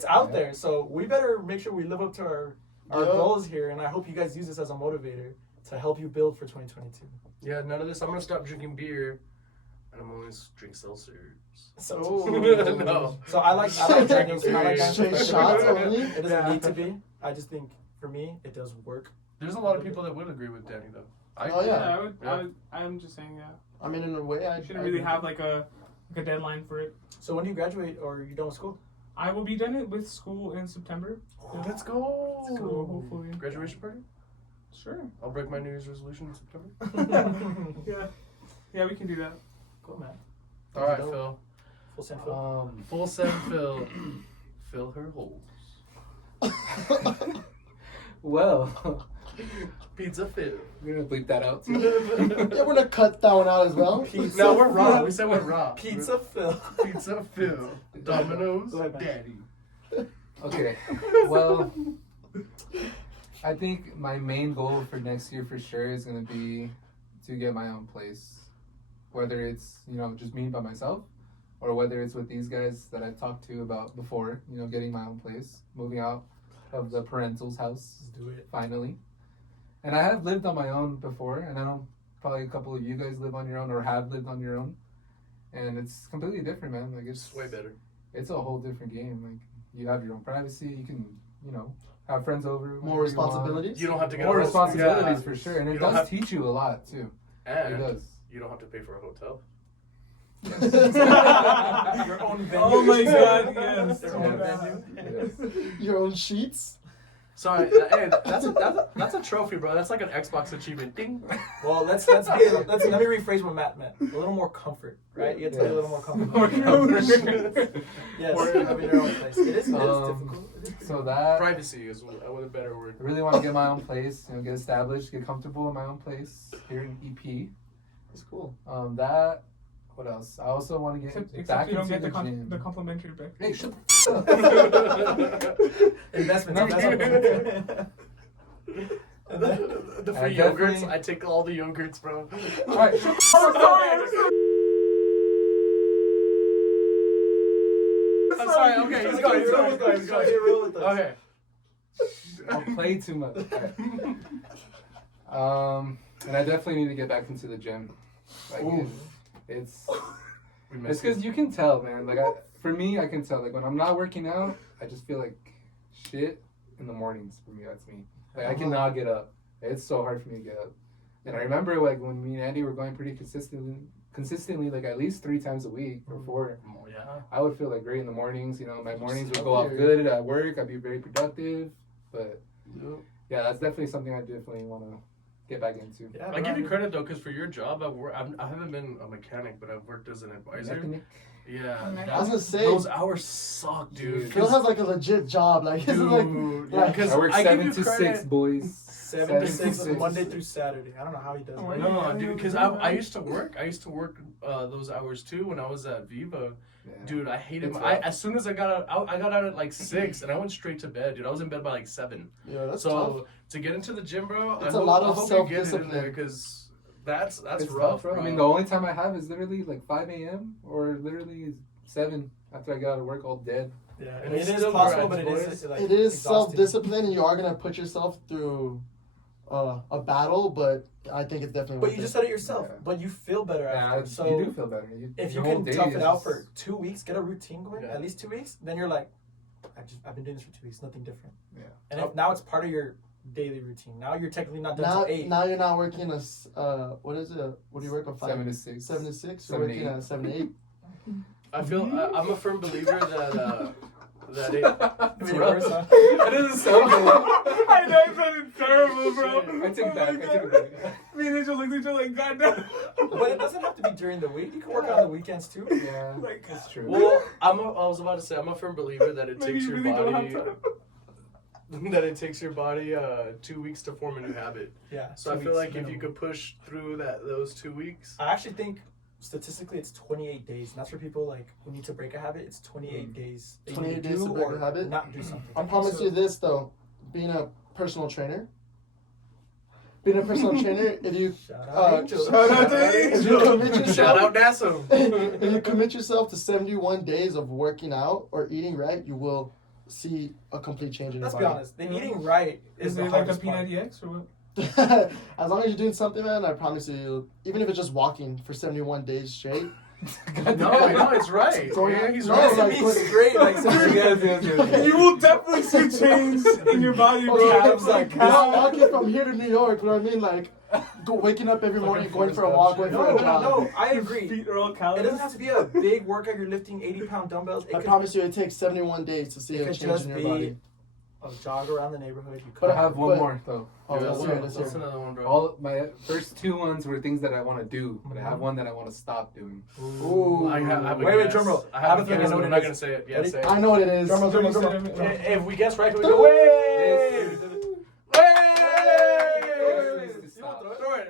out there, so we better make sure we live up to our Yeah. goals here. And I hope you guys use this as a motivator to help you build for 2022. Yeah, none of this. I'm gonna stop drinking beer, and I'm always drink seltzers. So, No. so I like drinking. I like Straight shots only? It doesn't need to be. I just think for me, it does work. There's a lot of people that would agree with Danny though. Oh, yeah. I'm just saying, yeah. I mean, in a way, I I shouldn't really have like a deadline for it. So when do you graduate or are you done with school? I will be done with school in September. Let's go. So hopefully, Graduation party? sure. I'll break my New Year's resolution in September. Yeah, we can do that. Cool, man. All right, Phil. Full send Phil. Full send Phil. Fill her holes. Well, Pizza Phil. we're gonna bleep that out too. Yeah, we're gonna cut that one out as well. Pizza No, we're raw. Phil. We said we're raw. Pizza Phil. Pizza Phil. Domino's Go ahead, man. Daddy. Okay. Well, I think my main goal for next year for sure is gonna be to get my own place. Whether it's, just me by myself, or whether it's with these guys that I've talked to about before, getting my own place, moving out of the parental's house. Let's do it. Finally. And I have lived on my own before, and I know probably a couple of you guys live on your own or have lived on your own. And it's completely different, man. Like It's way better. it's a whole different game. Like you have your own privacy, you can, have friends over. More whenever you want. responsibilities. You don't have to get More a hotel. responsibilities Yeah. for sure. And it You don't does have- teach you a lot too. It And does. you don't have to pay for a hotel. Your own venue. Oh my God, yes. Their own venue. Yes. Your own sheets. Sorry, hey, that's a trophy, bro. That's like an Xbox achievement. Ding. Well, let me rephrase what Matt meant. A little more comfort, right? You have to be a little more comfortable. Yes, having your own place. It is difficult. So that Privacy is a better word. I really want to get my own place, get established, get comfortable in my own place here in EP. That's cool. That. What else? I also want to get Except back you don't into get the gym. the complimentary breakfast. Hey, shut Investment. The free I yogurts. definitely- I take all the yogurts, bro. All right. I'm sorry. Okay, he's going. He's going. Okay. I'll play too much. And I definitely need to get back into the gym. Like it's We it's missed because you can tell, man. Like for me, I can tell. Like when I'm not working out, I just feel like shit in the mornings. For me, that's me. Like I cannot get up. It's so hard for me to get up. And I remember like when me and Andy were going pretty consistently, like at least 3 times a week or 4. Oh, yeah. I would feel like great in the mornings. My mornings would go off good at work. I'd be very productive. But yeah, that's definitely something I definitely want to get back into. Yeah, I give you credit though, because for your job, I haven't been a mechanic, but I've worked as an advisor. Mechanic. Yeah, I was gonna say, those hours suck, dude. Phil has like a legit job. Like, it's like, Dude, like- because I work I give 7 you to credit. 6, boys. 7 to 6 7 to 6. Monday through Saturday. I don't know how he does it. No, dude, because I used to work. I used to work those hours too when I was at Viva. Yeah. Dude, I hated. It's I rough. as soon as I got out, I got out at like 6, and I went straight to bed, dude. I was in bed by like 7. yeah, that's So tough. to get into the gym, bro, It's a lot of I hope you get it in self-discipline. there because that's It's rough, tough, bro. I mean, the only time I have is literally like 5 a.m. or literally 7 after I get out of work all dead. Yeah, And it it's is still possible, grudge, but it boys. is like It is exhausting. self-discipline, and you are gonna put yourself through a battle. But I think it's definitely. But worth you just it. said it yourself. Yeah. But you feel better Yeah, after. So you do feel better. if your you whole can day tough it is out just- for 2 weeks, get a routine going, Yeah. at least 2 weeks, then you're like, I've been doing this for 2 weeks, nothing different. Yeah. And if now it's part of your daily routine. Now you're technically not done Now, till 8. now you're not working what is it? What do you work on? 7 to 6. 7 to 6. You're 7 to working 8. at 7 to 8. I feel I'm a firm believer that that it. That doesn't sound good. I know it sounded terrible, bro. I take it back. I take it back. Me and Angel looked at each other like, God damn. But it doesn't have to be during the week. You can work on the weekends too. Yeah, Like, that's true. Well, I was about to say I'm a firm believer that it maybe takes you your really don't body have time. that it takes your body 2 weeks to form a new habit. Yeah. So 2 I feel weeks like if you minimum. could push through those 2 weeks. I actually think statistically it's 28 days, and that's for people like who need to break a habit. It's 28 days. that you 28 need days do to break or a habit? Not do something. I promise you this though, being a personal trainer. Being a personal trainer, if you Shout out Angel. if you commit Shout yourself, out Nasso. if you commit yourself to 71 days of working out or eating right, you will see a complete change in your Let's body. be honest. The eating right is Is the it like a hardest part. P90X or what? As long as you're doing something, man, I promise you, even if it's just walking for 71 days straight. No, it's right. Yeah, he's No, right. like, It's great. Like, You will definitely see change in your body, bro. Calves, like, not walking from here to New York, you know what I mean? Like, waking up every morning, going for a walk, going for a jog. No, I agree. Feet are all It calloused. doesn't have to be a big workout. You're lifting 80-pound dumbbells. It I could, promise you, it takes 71 days to see it a could change just in your be body. a jog around the neighborhood. You But I have one but- more though. Oh, Yeah, let's hear it, let's hear what's it. another one, bro? All my first two ones were things that I want to do, but I have one that I want to stop doing. Ooh. I have a Wait, guess. drum roll. I I have have a a feeling guess, I know but what I'm it not is. gonna say it. Yeah, Ready? say it. I know what it is. Drum roll, drum roll, drum roll. If we guess right, we go. Way!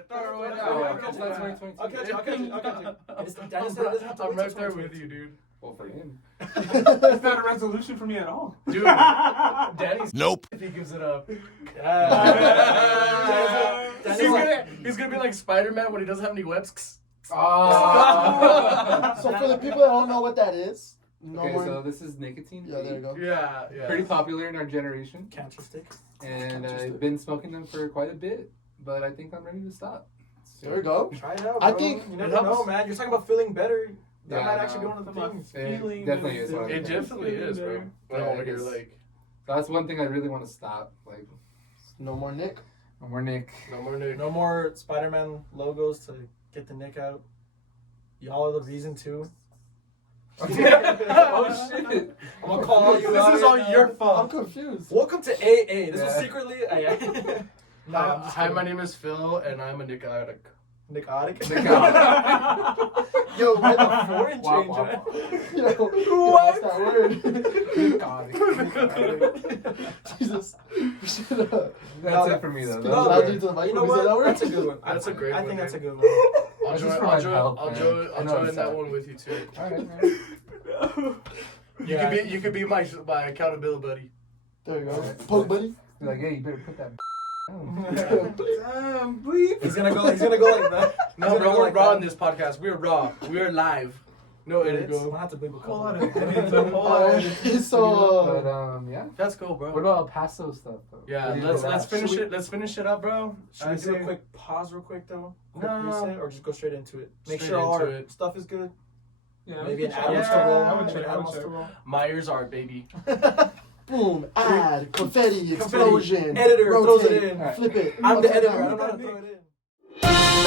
Throw it away now. I'll catch you. I'll catch you. Daniel said it doesn't have to I'm wait right till there 2022. with you, dude. Well, for him. It's not a resolution for me at all. Dude, Danny's Nope. if he gives it up. Daniel's He's gonna be like Spider-Man when he doesn't have any webs. Oh. So for the people that don't know what that is, no Okay, more. so this is nicotine. Yeah, there you go. Yeah. Pretty popular in our generation, cancer sticks. and I've been smoking them for quite a bit, but I think I'm ready to stop. There you go. Try it out, I bro. think you it never helps. know, man. You're talking about feeling better. That Yeah, might I actually be know. one of the things. It Feeling definitely is one of It the definitely is, bro. Yeah, No, it you're is. like, That's one thing I really want to stop. Like, No more Nick. no more Nick. no more nude. No more Spider-Man logos to get the nick out. Y'all are the reason too. Oh shit! I'm gonna call you. This out is all right your now. fault. I'm confused. Welcome to AA. This was Yeah. secretly. No, I'm just Hi, kidding. my name is Phil, and I'm a Nick addict. Nicotic. Yo, why the Foreign Wow, change. wow. Yo, you lost that word. Jesus. That's it for me though. No, I'll That's do it. to the mic. You know We said that what? word? That's a good one. That's a great I one, think that's a dude. good one. I'll That's join, just for I'll my join, health, I'll man. join, I I'll know join it's that sad. one with you too. Alright, man. You could be my accountability buddy. There you go. Poke buddy. Be like, hey, you better put that down. Damn, bleep. He's gonna go like that. No, He's gonna bro, go we're like raw that. on this podcast. We're raw. We are live. No There you edits. go. We'll have to bleep a couple. Whole lot of edits, a whole lot of edits. Alright, so But yeah. That's cool, bro. What about El Paso stuff though? Yeah, What do you let's think let's about that? finish it. Let's finish it up, bro. Should we do a quick pause real quick though? Quick No. reset, or just go straight into it? Make Straight sure all our into it. stuff is good. Yeah, Maybe an check. ad wants to Yeah, roll. I would Maybe check. an I ad would wants to check. roll. Myers art, baby. boom, add, confetti, explosion. Editor throws it rotate, in. Flip it. I'm the upside editor. down. I don't know how to throw it in.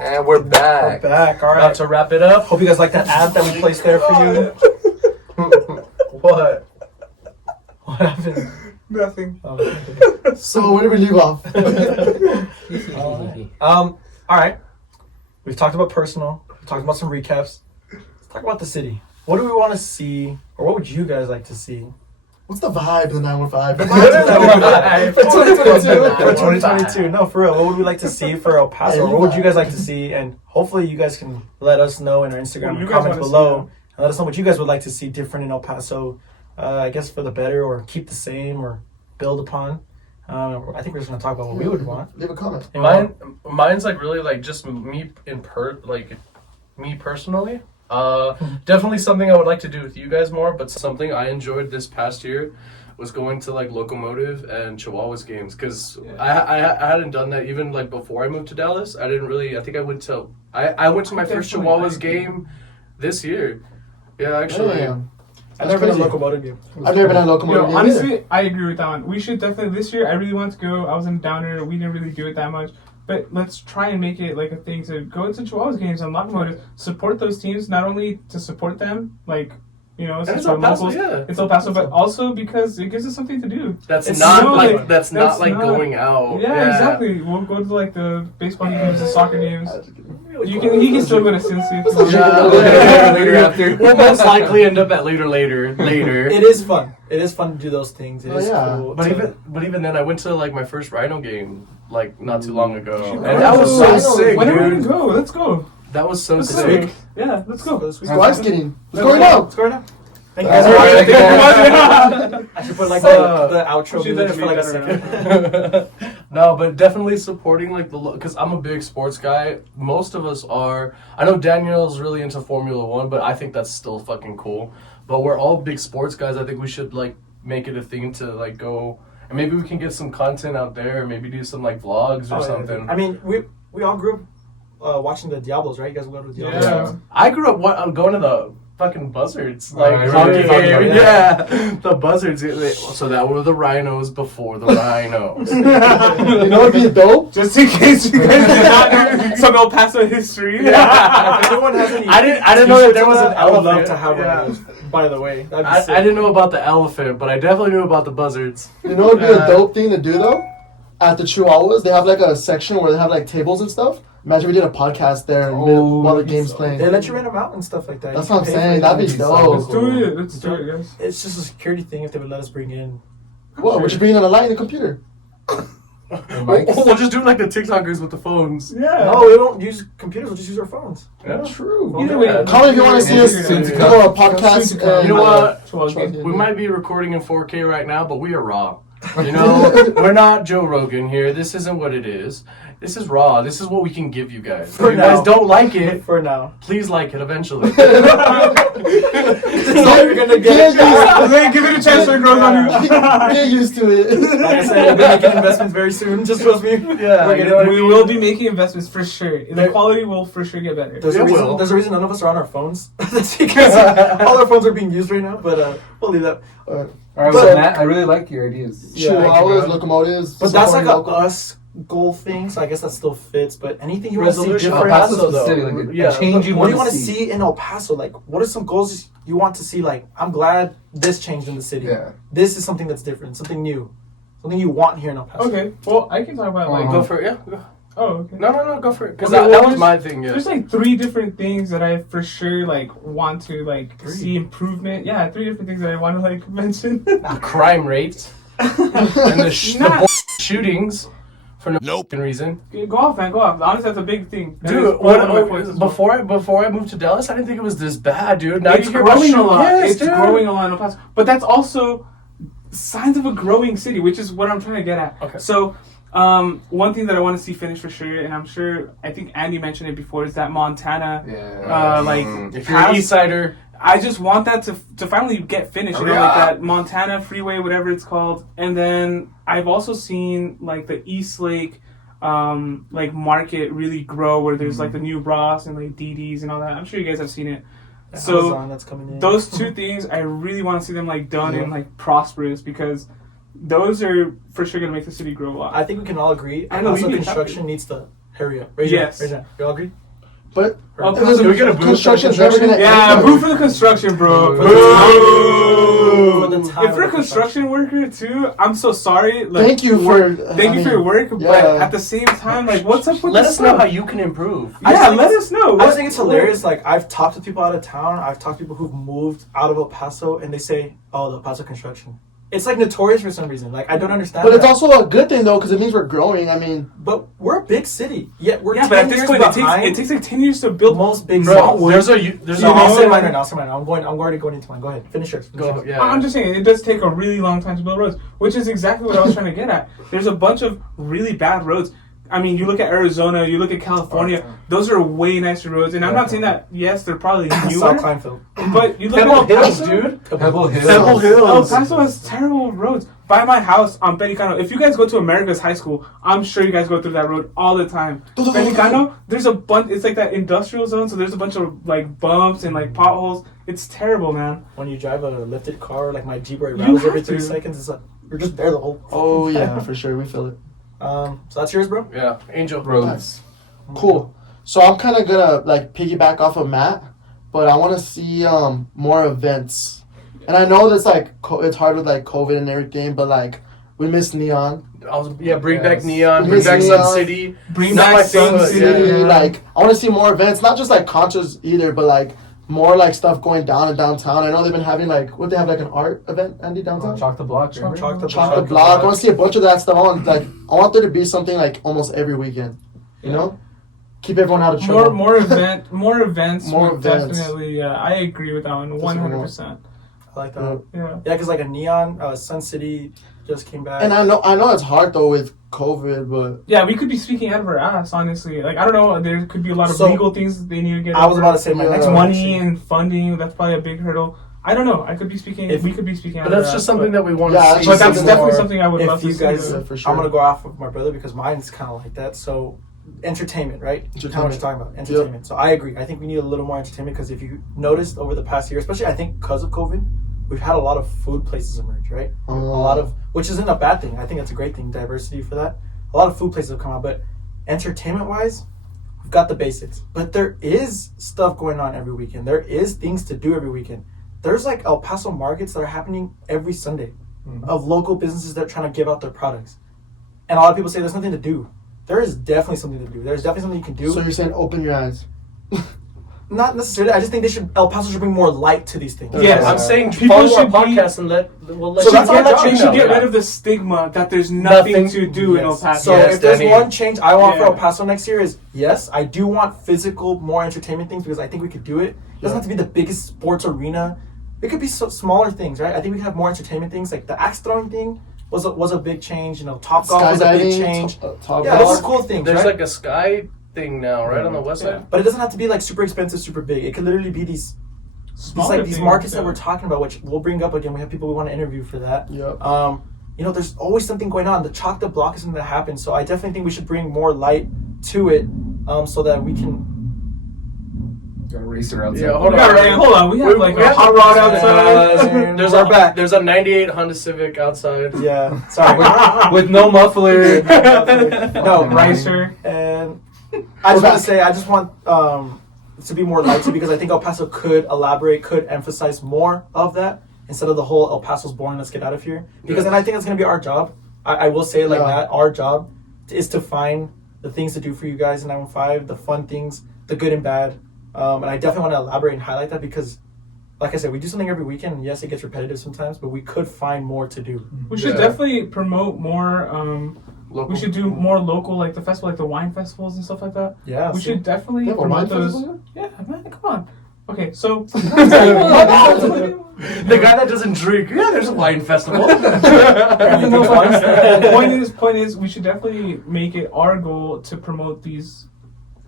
And we're back. Back. All About right. to wrap it up. Hope you guys like that ad that we placed there for you. What? What happened? Nothing. So where did we leave off? All right. We've talked about personal. We've talked about some recaps. Let's talk about the city. What do we want to see, or what would you guys like to see What's the vibe of the 915? for 2022. For 2022. No, for real. What would we like to see for El Paso? Or what would you guys like to see? And hopefully you guys can let us know in our Instagram What you guys comments wanna see, below. yeah. And let us know what you guys would like to see different in El Paso. I guess for the better, or keep the same, or build upon. I think we're just going to talk about what we would want. Leave a comment. Mine's like really like just me me personally. Definitely something I would like to do with you guys more, but something I enjoyed this past year was going to like Locomotive and Chihuahuas games, because I hadn't done that even like before I moved to Dallas. I didn't really. I think I went to my first Definitely, Chihuahuas I- game this year. Yeah, actually. Damn. I've That's never been to a crazy. Locomotive game. I've never been at Locomotive. Yo, game honestly, I agree with that one. We should definitely, this year, I really want to go. I was in Downer. We didn't really do it that much. but let's try and make it like a thing to go to Chihuahuas games and locomotives, support those teams, not only to support them, like, you know, And since it's we're El Paso, locals, yeah. it's El Paso, but also because it gives us something to do. That's It's not so, like like, that's not like not- going out. Yeah, exactly. We'll go to like the baseball games, the soccer games. He can still go to Cincy. Later after. We'll most likely end up at later. It is fun. It is fun to do those things. It Oh, is yeah. cool. But to- even then, I went to like my first Rhino game like not too long ago, Shoot, and that was so Rhinos. sick, When are we dude. gonna go? Let's go. That was so Let's sick. go. Yeah, let's go. This week. Squad skating. What's going on? What's going on? Thank you That's guys. right. I should put like So- the outro Should music that for like a make second. No, but definitely supporting like the because I'm a big sports guy. Most of us are. I know Danielle's really into Formula One, but I think that's still fucking cool. But we're all big sports guys. I think we should like make it a thing to like go and maybe we can get some content out there. Maybe do some like vlogs or Oh, yeah. something. I mean, we all grew up watching the Diablos, right? You guys go to the Diablos. Yeah. I grew up I'm going to the fucking Buzzards, I like remember hockey talking game. about Yeah, the Buzzards. So that were the Rhinos before the Rhinos. You know what'd be dope? Just in case you guys did not know some El Paso history. If anyone has any I didn't know that there was t-shirts an I would love elephant. to have one Yeah. of those. By the way, that'd be I sick. didn't know about the elephant, but I definitely knew about the Buzzards. You know what'd be a dope thing to do though? At the Chihuahuas, they have like a section where they have like tables and stuff. Imagine we did a podcast there while the game's playing. They let you rent them out and stuff like that. That's You what I'm can pay for saying. it. That'd be Let's dope. do it. Let's do it, guys. It's just a security thing if they would let us bring in. What? Would you bring in a light in the computer? We'll just do like the TikTokers with the phones. Yeah. No, we don't use computers. We'll just use our phones. Yeah. True. Either way, Comment if you want to see us Soon do to a come. podcast. Soon to come. You know what? Chihuahua Try game. We might be recording in 4K right now, but we are raw. You know, we're not Joe Rogan here. This isn't what it is. This is raw. This is what we can give you guys. If For you now. guys don't like it, For now. please like it eventually. That's all you're gonna get. Give it a chance to grow on you. Get used to it. Like I said, we'll be making investments very soon. Just trust me. Yeah, We're you getting know what I there. We will be making investments for sure. The There- quality will for sure get better. There's Yeah, a reason. well. There's a reason none of us are on our phones. That's because all our phones are being used right now. But we'll leave that. All right, But- well, Matt, I really like your ideas. Yeah, Chihuahuas, locomotives. But that's like supporting a local. us goal thing. So I guess that still fits. But anything you want to see Resolution. different. El Paso Paso, though. specific, like a Yeah, change you What do you want want to see in El Paso? Like, what are some goals you want to see? Like, I'm glad this changed in the city. Yeah. This is something that's different, something new, something you want here in El Paso. Okay, well, I can talk about like. Go for it. Yeah. Go. Oh, okay. No, go for it. Because Okay, that well, was there's- my thing. Yeah. There's like 3 different things that I for sure like want to like see improvement. Yeah, 3 different things that I want to like mention. Crime rates and the Nah. shootings for no reason. Go off, man. Go off. Honestly, that's a big thing. That is Dude, one of my points as well. before I moved to Dallas, I didn't think it was this bad, dude. Now It's you hear about growing a lot. Yes, It's dude. growing a lot in El Paso. But that's also signs of a growing city, which is what I'm trying to get at. Okay. So, one thing that I want to see finished for sure, and I think Andy mentioned it before, is that Montana, Yeah. like, If you're an pass- East Sider, I just want that to finally get finished, you know, Hurry like up. that Montana Freeway, whatever it's called. And then I've also seen like the East Lake, like market really grow, where there's like the new Ross and like DD's and all that. I'm sure you guys have seen it. So Amazon that's coming in. those 2 things, I really want to see them like done and like prosperous, because those are for sure gonna make the city grow a lot. I think we can all agree. I know, Also, we can construction needs to hurry up. Raise Yes. your hand. You all agree? But Oh, listen, can we get a booth for construction's never construction? gonna yeah, end. boo for the construction, bro. For Boo! the time If you're a of the construction worker too, I'm so sorry. Like, Thank you for. Thank you for your work, but yeah. at the same time, like, what's up with let the us know stuff? how you can improve. I Yeah, just think let it's- us know. I What- just think it's hilarious. Like, I've talked to people out of town. I've talked to people who've moved out of El Paso, and they say, "Oh, the El Paso construction." It's like notorious for some reason. Like, I don't understand. But it's that. also a good thing though, because it means we're growing. I mean, But we're a big city. Yet we're Yeah, 10 but at this years point, it behind takes like 10 years to build. most big Bro, cities. there's No, a I'll say mine right now. I'll say mine. I'm already going into mine. Go ahead. Finish yours. Finish go yours. yeah. I'm just saying, it does take a really long time to build roads, which is exactly what I was trying to get at. There's a bunch of really bad roads. I mean, you look at Arizona, you look at California, those are way nicer roads. And I'm not saying that, yes, they're probably South newer, Kleinfeld. but you look Pebble at El Hills, Paso. dude. Pebble Hills. Pebble El Hills. Paso has terrible roads. By my house on Pelicano, if you guys go to America's high school, I'm sure you guys go through that road all the time. Pelicano, there's a bunch, it's like that industrial zone, so there's a bunch of like bumps and like potholes. It's terrible, man. When you drive a lifted car, like my Jeep, where it You rattles have every 3 to. seconds, it's like you're just there the whole. oh yeah, for sure, we feel it. So that's yours, bro. Yeah, Angel. Roads. Cool. So I'm kind of gonna like piggyback off of Matt, but I want to see more events. And I know that's like it's hard with like COVID and everything, but like we miss neon. Bring back Neon, We bring miss back Neon. Sun City. Bring Not my back Sun favorite, City. yeah. Like I want to see more events, not just like concerts either, but like more like stuff going down in downtown. I know they've been having like what they have like an art event, Andy, downtown. Chalk the block. remember? Chalk the block. I want to see a bunch of that stuff. I want there to be something like almost every weekend. You know, keep everyone out of trouble. More events. More would events. Definitely. I agree with that one. 100%. I like that. Yeah. Yeah, because like a neon, Sun City just came back. And I know it's hard though with COVID, but Yeah, we could be speaking out of our ass, honestly. Like, I don't know, there could be a lot of So, legal things that they need to get I was over. about to say my next one. money and funding, that's probably a big hurdle. I don't know. We could be speaking But out But of that's our just ass, something that we want Yeah, to see. But that's something definitely more. something I would love If to you see. guys, Yeah, for sure. I'm gonna go off of my brother because mine's kind of like that. So, entertainment, right? Kind of what you're talking about, entertainment. So I agree. I think we need a little more entertainment because if you noticed over the past year, especially I think because of COVID, we've had a lot of food places emerge, right? A lot of, which isn't a bad thing. I think it's a great thing, diversity for that. A lot of food places have come out, but entertainment-wise, we've got the basics. But there is stuff going on every weekend. There is things to do every weekend. There's like El Paso markets that are happening every Sunday of local businesses that are trying to give out their products. And a lot of people say there's nothing to do. There is definitely something to do. There's definitely something you can do. so you're saying open your eyes. Not necessarily. I just think El Paso should bring more light to these things. Yes. I'm saying People follow our should be- podcast and we'll let So you that's get all your that They job should done. get Yeah. rid of the stigma that there's nothing Nothing- to do in El Yes. Paso. So Yes, if there's Danny. one change I want for Yeah. El Paso next year is, yes, I do want physical, more entertainment things because I think we could do it. It doesn't have to be the biggest sports arena. It could be smaller things, right? I think we could have more entertainment things. Like the axe throwing thing was a big change. You know, Top Golf was a big change. Top Yeah, golf. those are cool things, There's right? like a sky thing now, right on the west Yeah. side. But it doesn't have to be like super expensive, super big. It could literally be these Smaller these things, markets that yeah. we're talking about, which we'll bring up again. We have people we want to interview for that. Yep. You know, there's always something going on. The chalk the block is something that happens. So I definitely think we should bring more light to it, so that we can. Got a racer outside. Yeah, hold We on. got, right, hold on, we have like we a have hot the- rod outside. There's We're a back. There's a '98 Honda Civic outside. Yeah, sorry. With no muffler. No, Ricer. And I just want to say, I just want to be more light to because I think El Paso could elaborate, could emphasize more of that instead of the whole El Paso's boring, let's get out of here. Because then I think it's going to be our job. I will say it like that. Our job is to find the things to do for you guys in 915, the fun things, the good and bad. And I definitely want to elaborate and highlight that because, like I said, we do something every weekend. And yes, it gets repetitive sometimes, but we could find more to do. We should definitely promote more. We should do more local, like the festival, like the wine festivals and stuff like that. Yeah, We should definitely They have a promote wine those. festival? Yeah, man, come on. Okay, so The guy that doesn't drink. Yeah, there's a wine festival. point is, we should definitely make it our goal to promote these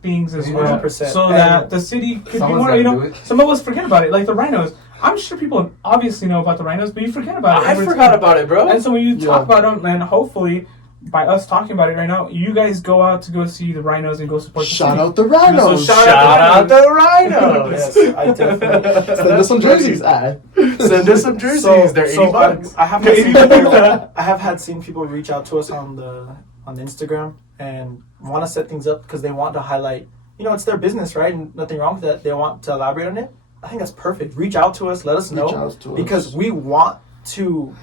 things as well, 100%. so that the city could be Someone's more. You gotta know, do it. some of us forget about it, like the rhinos. I'm sure people obviously know about the rhinos, but you forget about it. I over forgot time. about it, bro. And so when you talk Yeah. about them, then hopefully by us talking about it right now, you guys go out to go see the rhinos and go support the Shout city. out the Rhinos. So Shout out the Rhinos. Yes, I definitely. Send us some jerseys. Send us some jerseys. They're $80. I have had seen people, I have had seen people reach out to us on the Instagram and want to set things up because they want to highlight. You know, it's their business, right? And nothing wrong with that. They want to elaborate on it. I think that's perfect. Reach out to us. Let us know Reach out to us. because we want to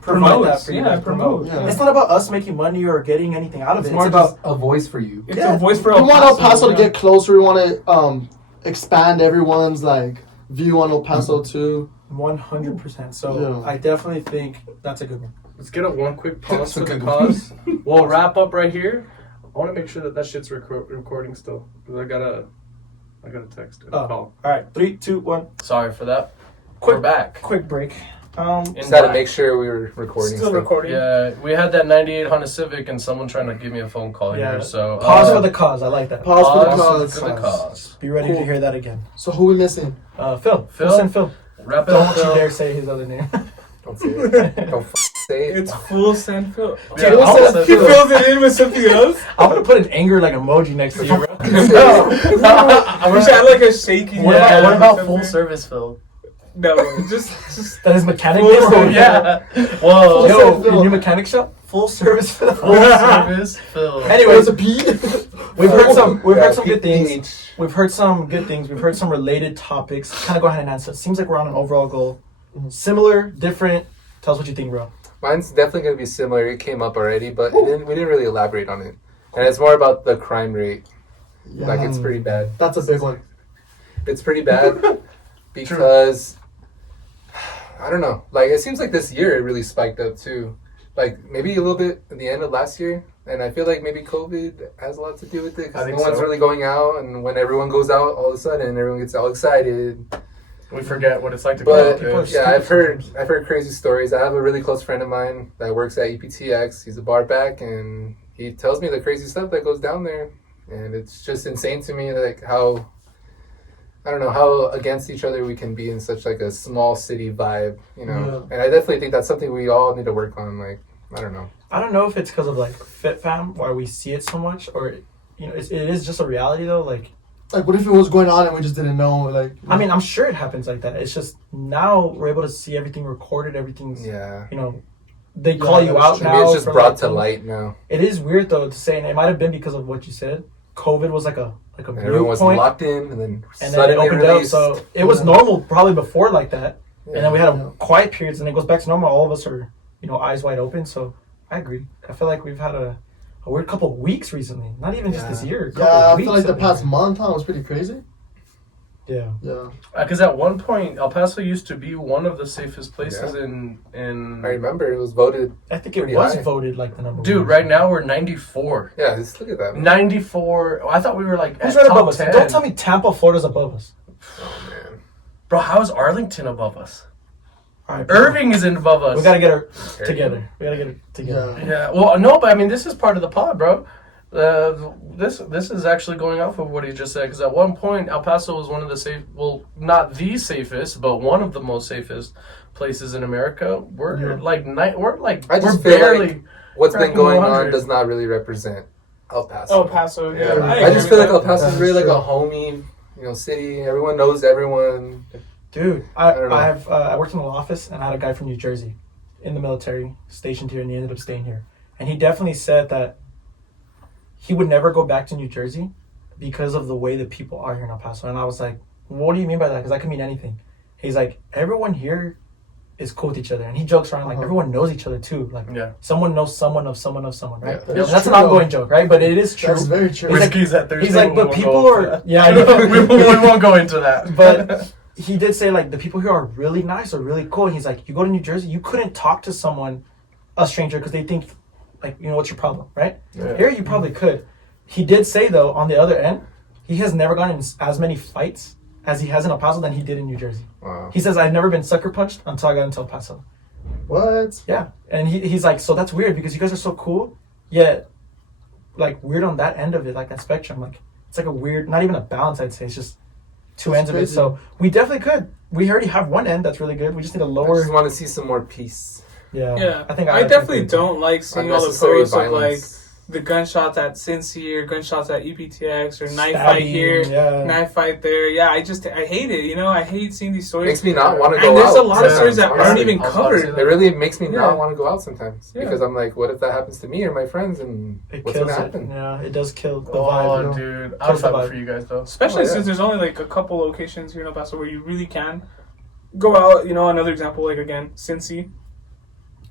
provide Promote. that for you. Yeah, guys. promote. Yeah. It's not about us making money or getting anything out of It's it. more It's about just a voice for you. It's Yeah. a voice for We want El Paso to yeah. get closer. We want to expand everyone's like view on El Paso too. 100%. So Yeah. I definitely think that's a good one. Let's get one quick pause That's for the okay. cause. We'll wrap up right here. I want to make sure that shit's recording still. Because I got a text and a Oh. call. All right, 3, 2, 1. Sorry for that. We're back. Quick break. In Just had to black. make sure we were recording. Still stuff. recording. Yeah, we had that '98 Honda Civic and someone trying to give me a phone call Yeah. here. So Pause for the cause. I like that. Pause for the pause cause. for the cause. Be ready to hear that again. So who we missing? Phil. Phil? Send Phil. Wrap it Don't up. you Phil. dare say his other name. Don't say it. Don't say it. It's full send Phil. Yeah, Dude, I'll send send He Phil. fills it in with something else. I'm gonna put an anger like emoji next to you. We should add like a shaking. What hand about, or full something. service, Phil? No, just That is mechanic. Full is? service. Yeah. Whoa. Yo, Phil. your new mechanic shop? Full service for the Full service, Phil. Anyways, we've heard some good PH. things. We've heard some good things. We've heard some related topics. Kind of go ahead and answer. It seems like we're on an overall goal. Similar, different. Tell us what you think, bro. Mine's definitely going to be similar. It came up already, but we didn't really elaborate on it. And it's more about the crime rate. Like, it's pretty bad. That's a big one. It's pretty bad because, I don't know. Like, it seems like this year it really spiked up, too. Like, maybe a little bit at the end of last year. And I feel like maybe COVID has a lot to do with it. Because no one's really going out. And when everyone goes out, all of a sudden, everyone gets all excited. We forget what it's like to go out. But yeah, I've heard crazy stories. I have a really close friend of mine that works at EPTX. He's a bar back, and he tells me the crazy stuff that goes down there, and it's just insane to me, like how I don't know how against each other we can be in such like a small city vibe, you know. And I definitely think that's something we all need to work on. Like I don't know. I don't know if it's because of like Fit Fam why we see it so much, or it is just a reality though. Like what if it was going on and we just didn't know? Like, I mean, I'm sure it happens like that. It's just now we're able to see everything recorded. Everything's they call you out now. Maybe it's just for, brought like, to light now. It is weird though to say, and it might have been because of what you said. COVID was like a and everyone was point, locked in, and then it opened released. up. So it was normal probably before like that, and then we had quiet periods, and it goes back to normal. All of us are eyes wide open. So I agree. I feel like we've had a weird couple of weeks recently. Not even just this year. I feel like the past month was pretty crazy. Yeah. Because at one point, El Paso used to be one of the safest places in. I remember it was voted. I think it was voted like the number. Dude, right now we're 94. Yeah, just look at that. 94. I thought we were like who's at right top above us? 10. Don't tell me Tampa, Florida's above us. Oh man, Bro, how is Arlington above us? All right, Irving is above us. We gotta get her together. Yeah. Well, no, but I mean, this is part of the pod, bro. This is actually going off of what he just said, because at one point El Paso was one of the not the safest, but one of the most safest places in America. We're barely. Like what's been going on does not really represent El Paso. El Paso, yeah. I just feel like El Paso is really like a homey, city. Everyone knows everyone. Dude, I worked in an office and I had a guy from New Jersey in the military stationed here, and he ended up staying here. And he definitely said that he would never go back to New Jersey because of the way the people are here in El Paso. And I was like, what do you mean by that? Because that could mean anything. He's like, everyone here is cool with each other. And he jokes around like everyone knows each other too. Like someone knows someone of someone of someone, right? Yeah, that's an ongoing joke, right? But it is true. That's very true. Whiskey's at Thursday. He's like, but people are... Yeah, I know. we won't go into that. But he did say like the people here are really nice or really cool. And he's like, you go to New Jersey, you couldn't talk to someone, a stranger, because they think like, what's your problem, right? Yeah. Here you probably could. He did say though, on the other end, he has never gotten in as many fights as he has in El Paso than he did in New Jersey. Wow. He says, I've never been sucker punched until I got into El Paso. What? Yeah. And he's like, so that's weird because you guys are so cool, yet like weird on that end of it, like that spectrum. Like it's like a weird, not even a balance, I'd say. It's just two ends of it. So we definitely could. We already have one end that's really good. We just need a lower. I just want to see some more peace. Yeah. I think I definitely don't like seeing all the Unnecessary posts of like violence. the gunshots at Cincy or gunshots at EPTX or knife Stabbing, fight here, yeah. knife fight there. Yeah, I hate it. I hate seeing these stories. Makes me not want to go And there's out. a lot of stories that Honestly. aren't even I was covered. about to It really makes me Yeah. not want to go out sometimes Yeah. because I'm like, what if that happens to me or my friends, and It what's kills gonna it. happen? Yeah, it does kill the Oh, vibe. dude. I was Kills the happy vibe. for you guys, though. Especially Oh, yeah. since there's only like a couple locations here in El Paso where you really can go out. Another example, like again, Cincy.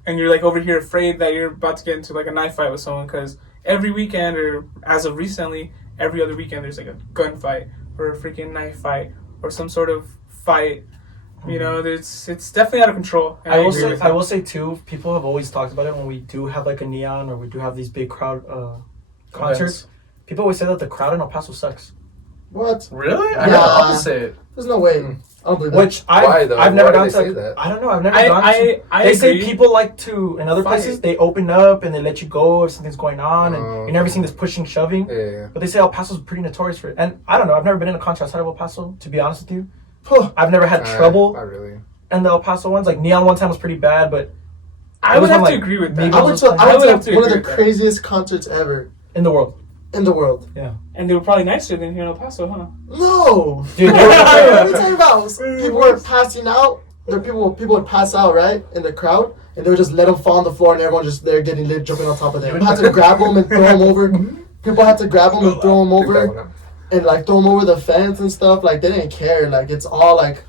And you're like over here afraid that you're about to get into like a knife fight with someone because every weekend, or as of recently, every other weekend there's like a gunfight or a freaking knife fight or some sort of fight. It's definitely out of control. And I will agree say, with I that. will say too. People have always talked about it when we do have like a neon or we do have these big crowd concerts. People always say that the crowd in El Paso sucks. What? Really? I Yeah. got the opposite. There's no way. I don't believe that. Which Why, though? I've never Why do gone they say to. that? I don't know. I've never I- gone I- to. I They say agree. people like to in other Fight. places they open up and they let you go if something's going on and Oh. you're never seeing this pushing shoving. Yeah. But they say El Paso's pretty notorious for it. And I don't know. I've never been in a concert outside of El Paso. To be honest with you, I've never had trouble Not really. in the El Paso ones. Like Neon one time was pretty bad, but I it would was have when, to like, agree with that. maybe I went to, I would have to one of agree the with that. craziest concerts ever in the world. in the world. Yeah. And they were probably nicer than here in El Paso, huh? No. Dude, What are you talking about? People were passing out. people would pass out, right, in the crowd, and they would just let them fall on the floor, and everyone just there getting lit, jumping on top of them. People had to grab them and throw them over. People had to grab them and throw them over, and like throw them over the fence and stuff. Like they didn't care. Like it's all like.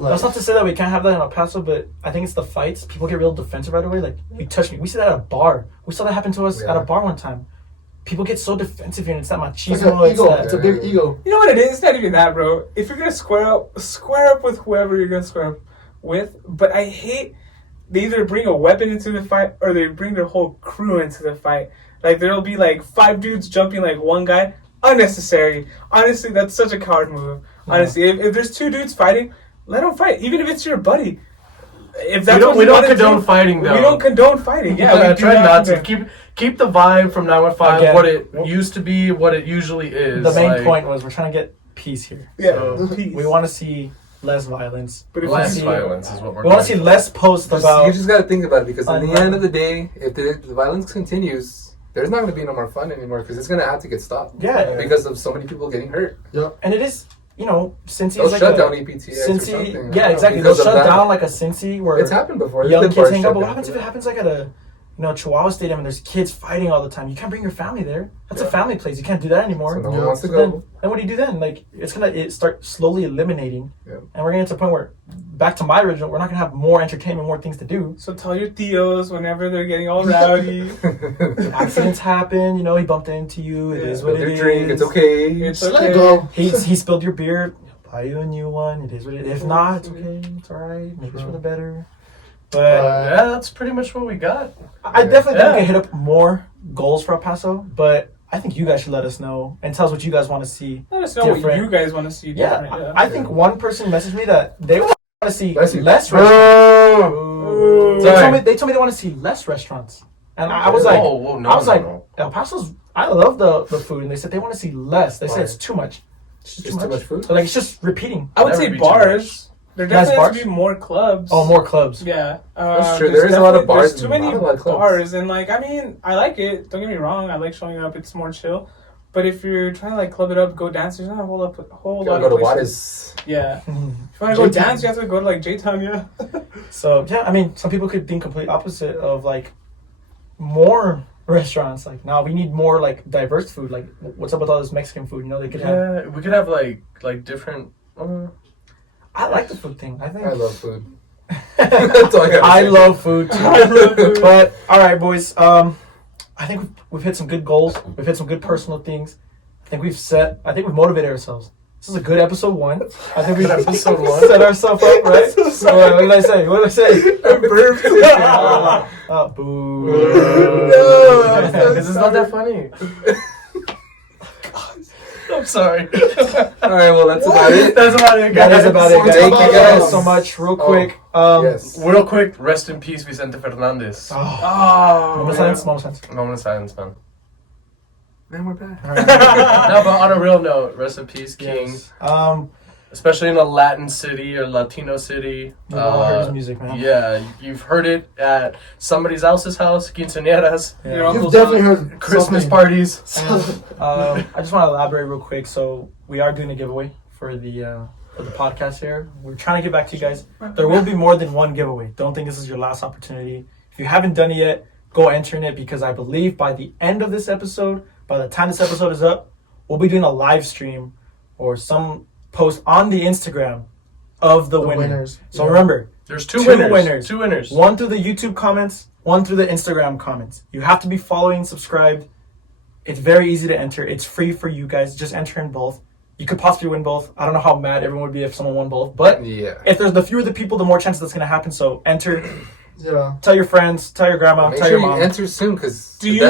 That's not to say that we can't have that in El Paso, but I think it's the fights. People get real defensive right away. Like, you touch me. We see that at a bar. We saw that happen to us at a bar one time. People get so defensive here, and it's that machismo. It's like it's a big ego. You know what it is? It's not even that, bro. If you're gonna square up with whoever you're gonna square up with. But I hate they either bring a weapon into the fight or they bring their whole crew into the fight. Like there'll be like 5 dudes jumping like one guy. Unnecessary. Honestly, that's such a coward move. Honestly, if there's 2 dudes fighting, let them fight, even if it's your buddy. If that's we don't condone fighting, though. We don't condone fighting. Yeah, we we try not to keep the vibe from 915 what it used to be, what it usually is. The main point was we're trying to get peace here. Yeah, so peace. We want to see less violence. But less violence is what we're. We want to see less posts about. You just got to think about it, because in the end of the day, if the violence continues, there's not going to be no more fun anymore, because it's going to have to get stopped. Yeah, because of so many people getting hurt. Yeah, and it is. You know, Cincy They'll is like shut down EPTX or something. Yeah, exactly. They'll shut down like a Cincy where it's happened before. Young kids hang out. But what happens if it happens like at a Chihuahua Stadium and there's kids fighting all the time? You can't bring your family there. That's a family place. You can't do that anymore. So no one wants to go. Then what do you do then? Like it's gonna start slowly eliminating, and we're gonna get to the point where, back to my original, we're not gonna have more entertainment, more things to do. So tell your tios whenever they're getting all rowdy. Accidents happen. You know, he bumped into you. It is what it is. Drink. It's okay. It's just okay. let it go. He spilled your beer. Buy you a new one. It is what it is. If not, it's okay. It's alright. Maybe it's for the better. But yeah, that's pretty much what we got. I definitely think we can hit up more goals for El Paso, but I think you guys should let us know and tell us what you guys want to see. Let us know what you guys want to see. Yeah, I think one person messaged me that they want to see less restaurants. They told me they want to see less restaurants, and I was like, El Paso's. I love the food, and they said they want to see less. They said it's too much. It's just too much food. So like it's just repeating. I would say bars. There definitely has to be more clubs. Oh, more clubs. Yeah, that's true. There is a lot of bars. There's too many bars, and like I mean, I like it. Don't get me wrong. I like showing up. It's more chill. But if you're trying to like club it up, go dance, there's not a whole lot of places. Yeah. If you want to go dance, you have to go to like J-Town, yeah. So yeah, I mean, some people could think complete opposite of like more restaurants. Like, now we need more like diverse food. Like, what's up with all this Mexican food? You know, they could have. We could have like different. I like the food thing. I think I love food. I love food too. But all right, boys. I think we've hit some good goals. We've hit some good personal things. I think we've motivated ourselves. This is a good episode 1. I think we've episode 1 set ourselves up, right? So, what did I say? What did I say? I burped. Oh, boo. No, this is not that funny. I'm sorry. All right, well, that's about it. That's about it, guys. That is about it, guys. Thank you guys so much. Real quick. Yes. Real quick, rest in peace, Vicente Fernandez. Moment of silence. Moment of silence, man. Man, we're back. No, but on a real note, rest in peace, King. Yes. Especially in a Latin city or Latino city. You've all heard his music, man. Yeah, you've heard it at somebody else's house, quinceañeras, You've definitely heard Christmas something. parties. I just want to elaborate real quick. So we are doing a giveaway for the podcast here. We're trying to get back to you guys. There will be more than one giveaway. Don't think this is your last opportunity. If you haven't done it yet, go enter in it, because I believe by the end of this episode, by the time this episode is up, we'll be doing a live stream or some post on the Instagram of the winners. So remember, there's two winners. Two winners. One through the YouTube comments, one through the Instagram comments. You have to be following, subscribed. It's very easy to enter. It's free for you guys. Just enter in both. You could possibly win both. I don't know how mad everyone would be if someone won both, but if there's the fewer the people, the more chances that's going to happen. So enter. Yeah. Tell your friends, tell your grandma, tell your mom. You enter soon, because do you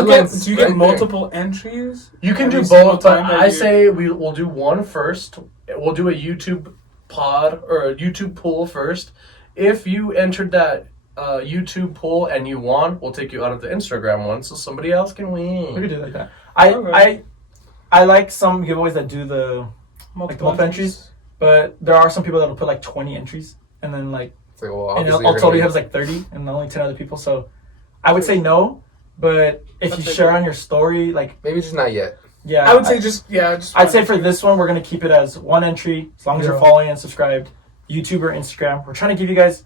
get multiple entries? You can do both, but I say we'll do one first. We'll do a YouTube pod or a YouTube poll first. If you entered that YouTube poll and you won, we'll take you out of the Instagram one, so somebody else can win. We could do it like that. I like some giveaways that do the multiple entries, but there are some people that will put like 20 entries, and then like. Like, well, and all you have like 30 and only 10 other people. So I would say no, but if you share on your story, like maybe just not yet. Yeah, I would say just I'd say for this one we're gonna keep it as one entry as long as you're following and subscribed. YouTube or Instagram. We're trying to give you guys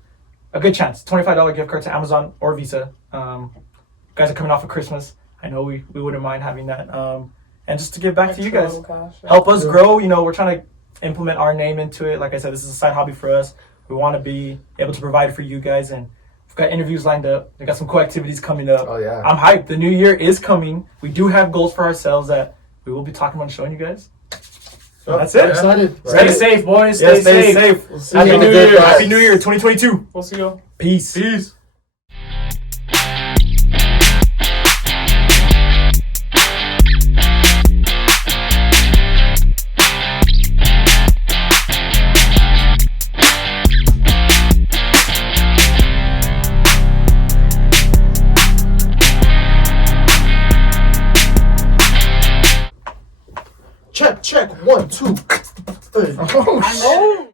a good chance. $25 gift card to Amazon or Visa. Guys are coming off of Christmas. I know we wouldn't mind having that. And just to give back to you guys. Help us grow. You know, we're trying to implement our name into it. Like I said, this is a side hobby for us. We want to be able to provide for you guys, and we've got interviews lined up. We got some cool activities coming up. Oh yeah. I'm hyped. The new year is coming. We do have goals for ourselves that we will be talking about and showing you guys. So that's it. Excited. Stay safe, boys. Yeah, Stay safe. We'll see Happy you. New Year. Happy New Year 2022. We'll see you. Peace. Peace. Check. 1, 2. Hey. Oh,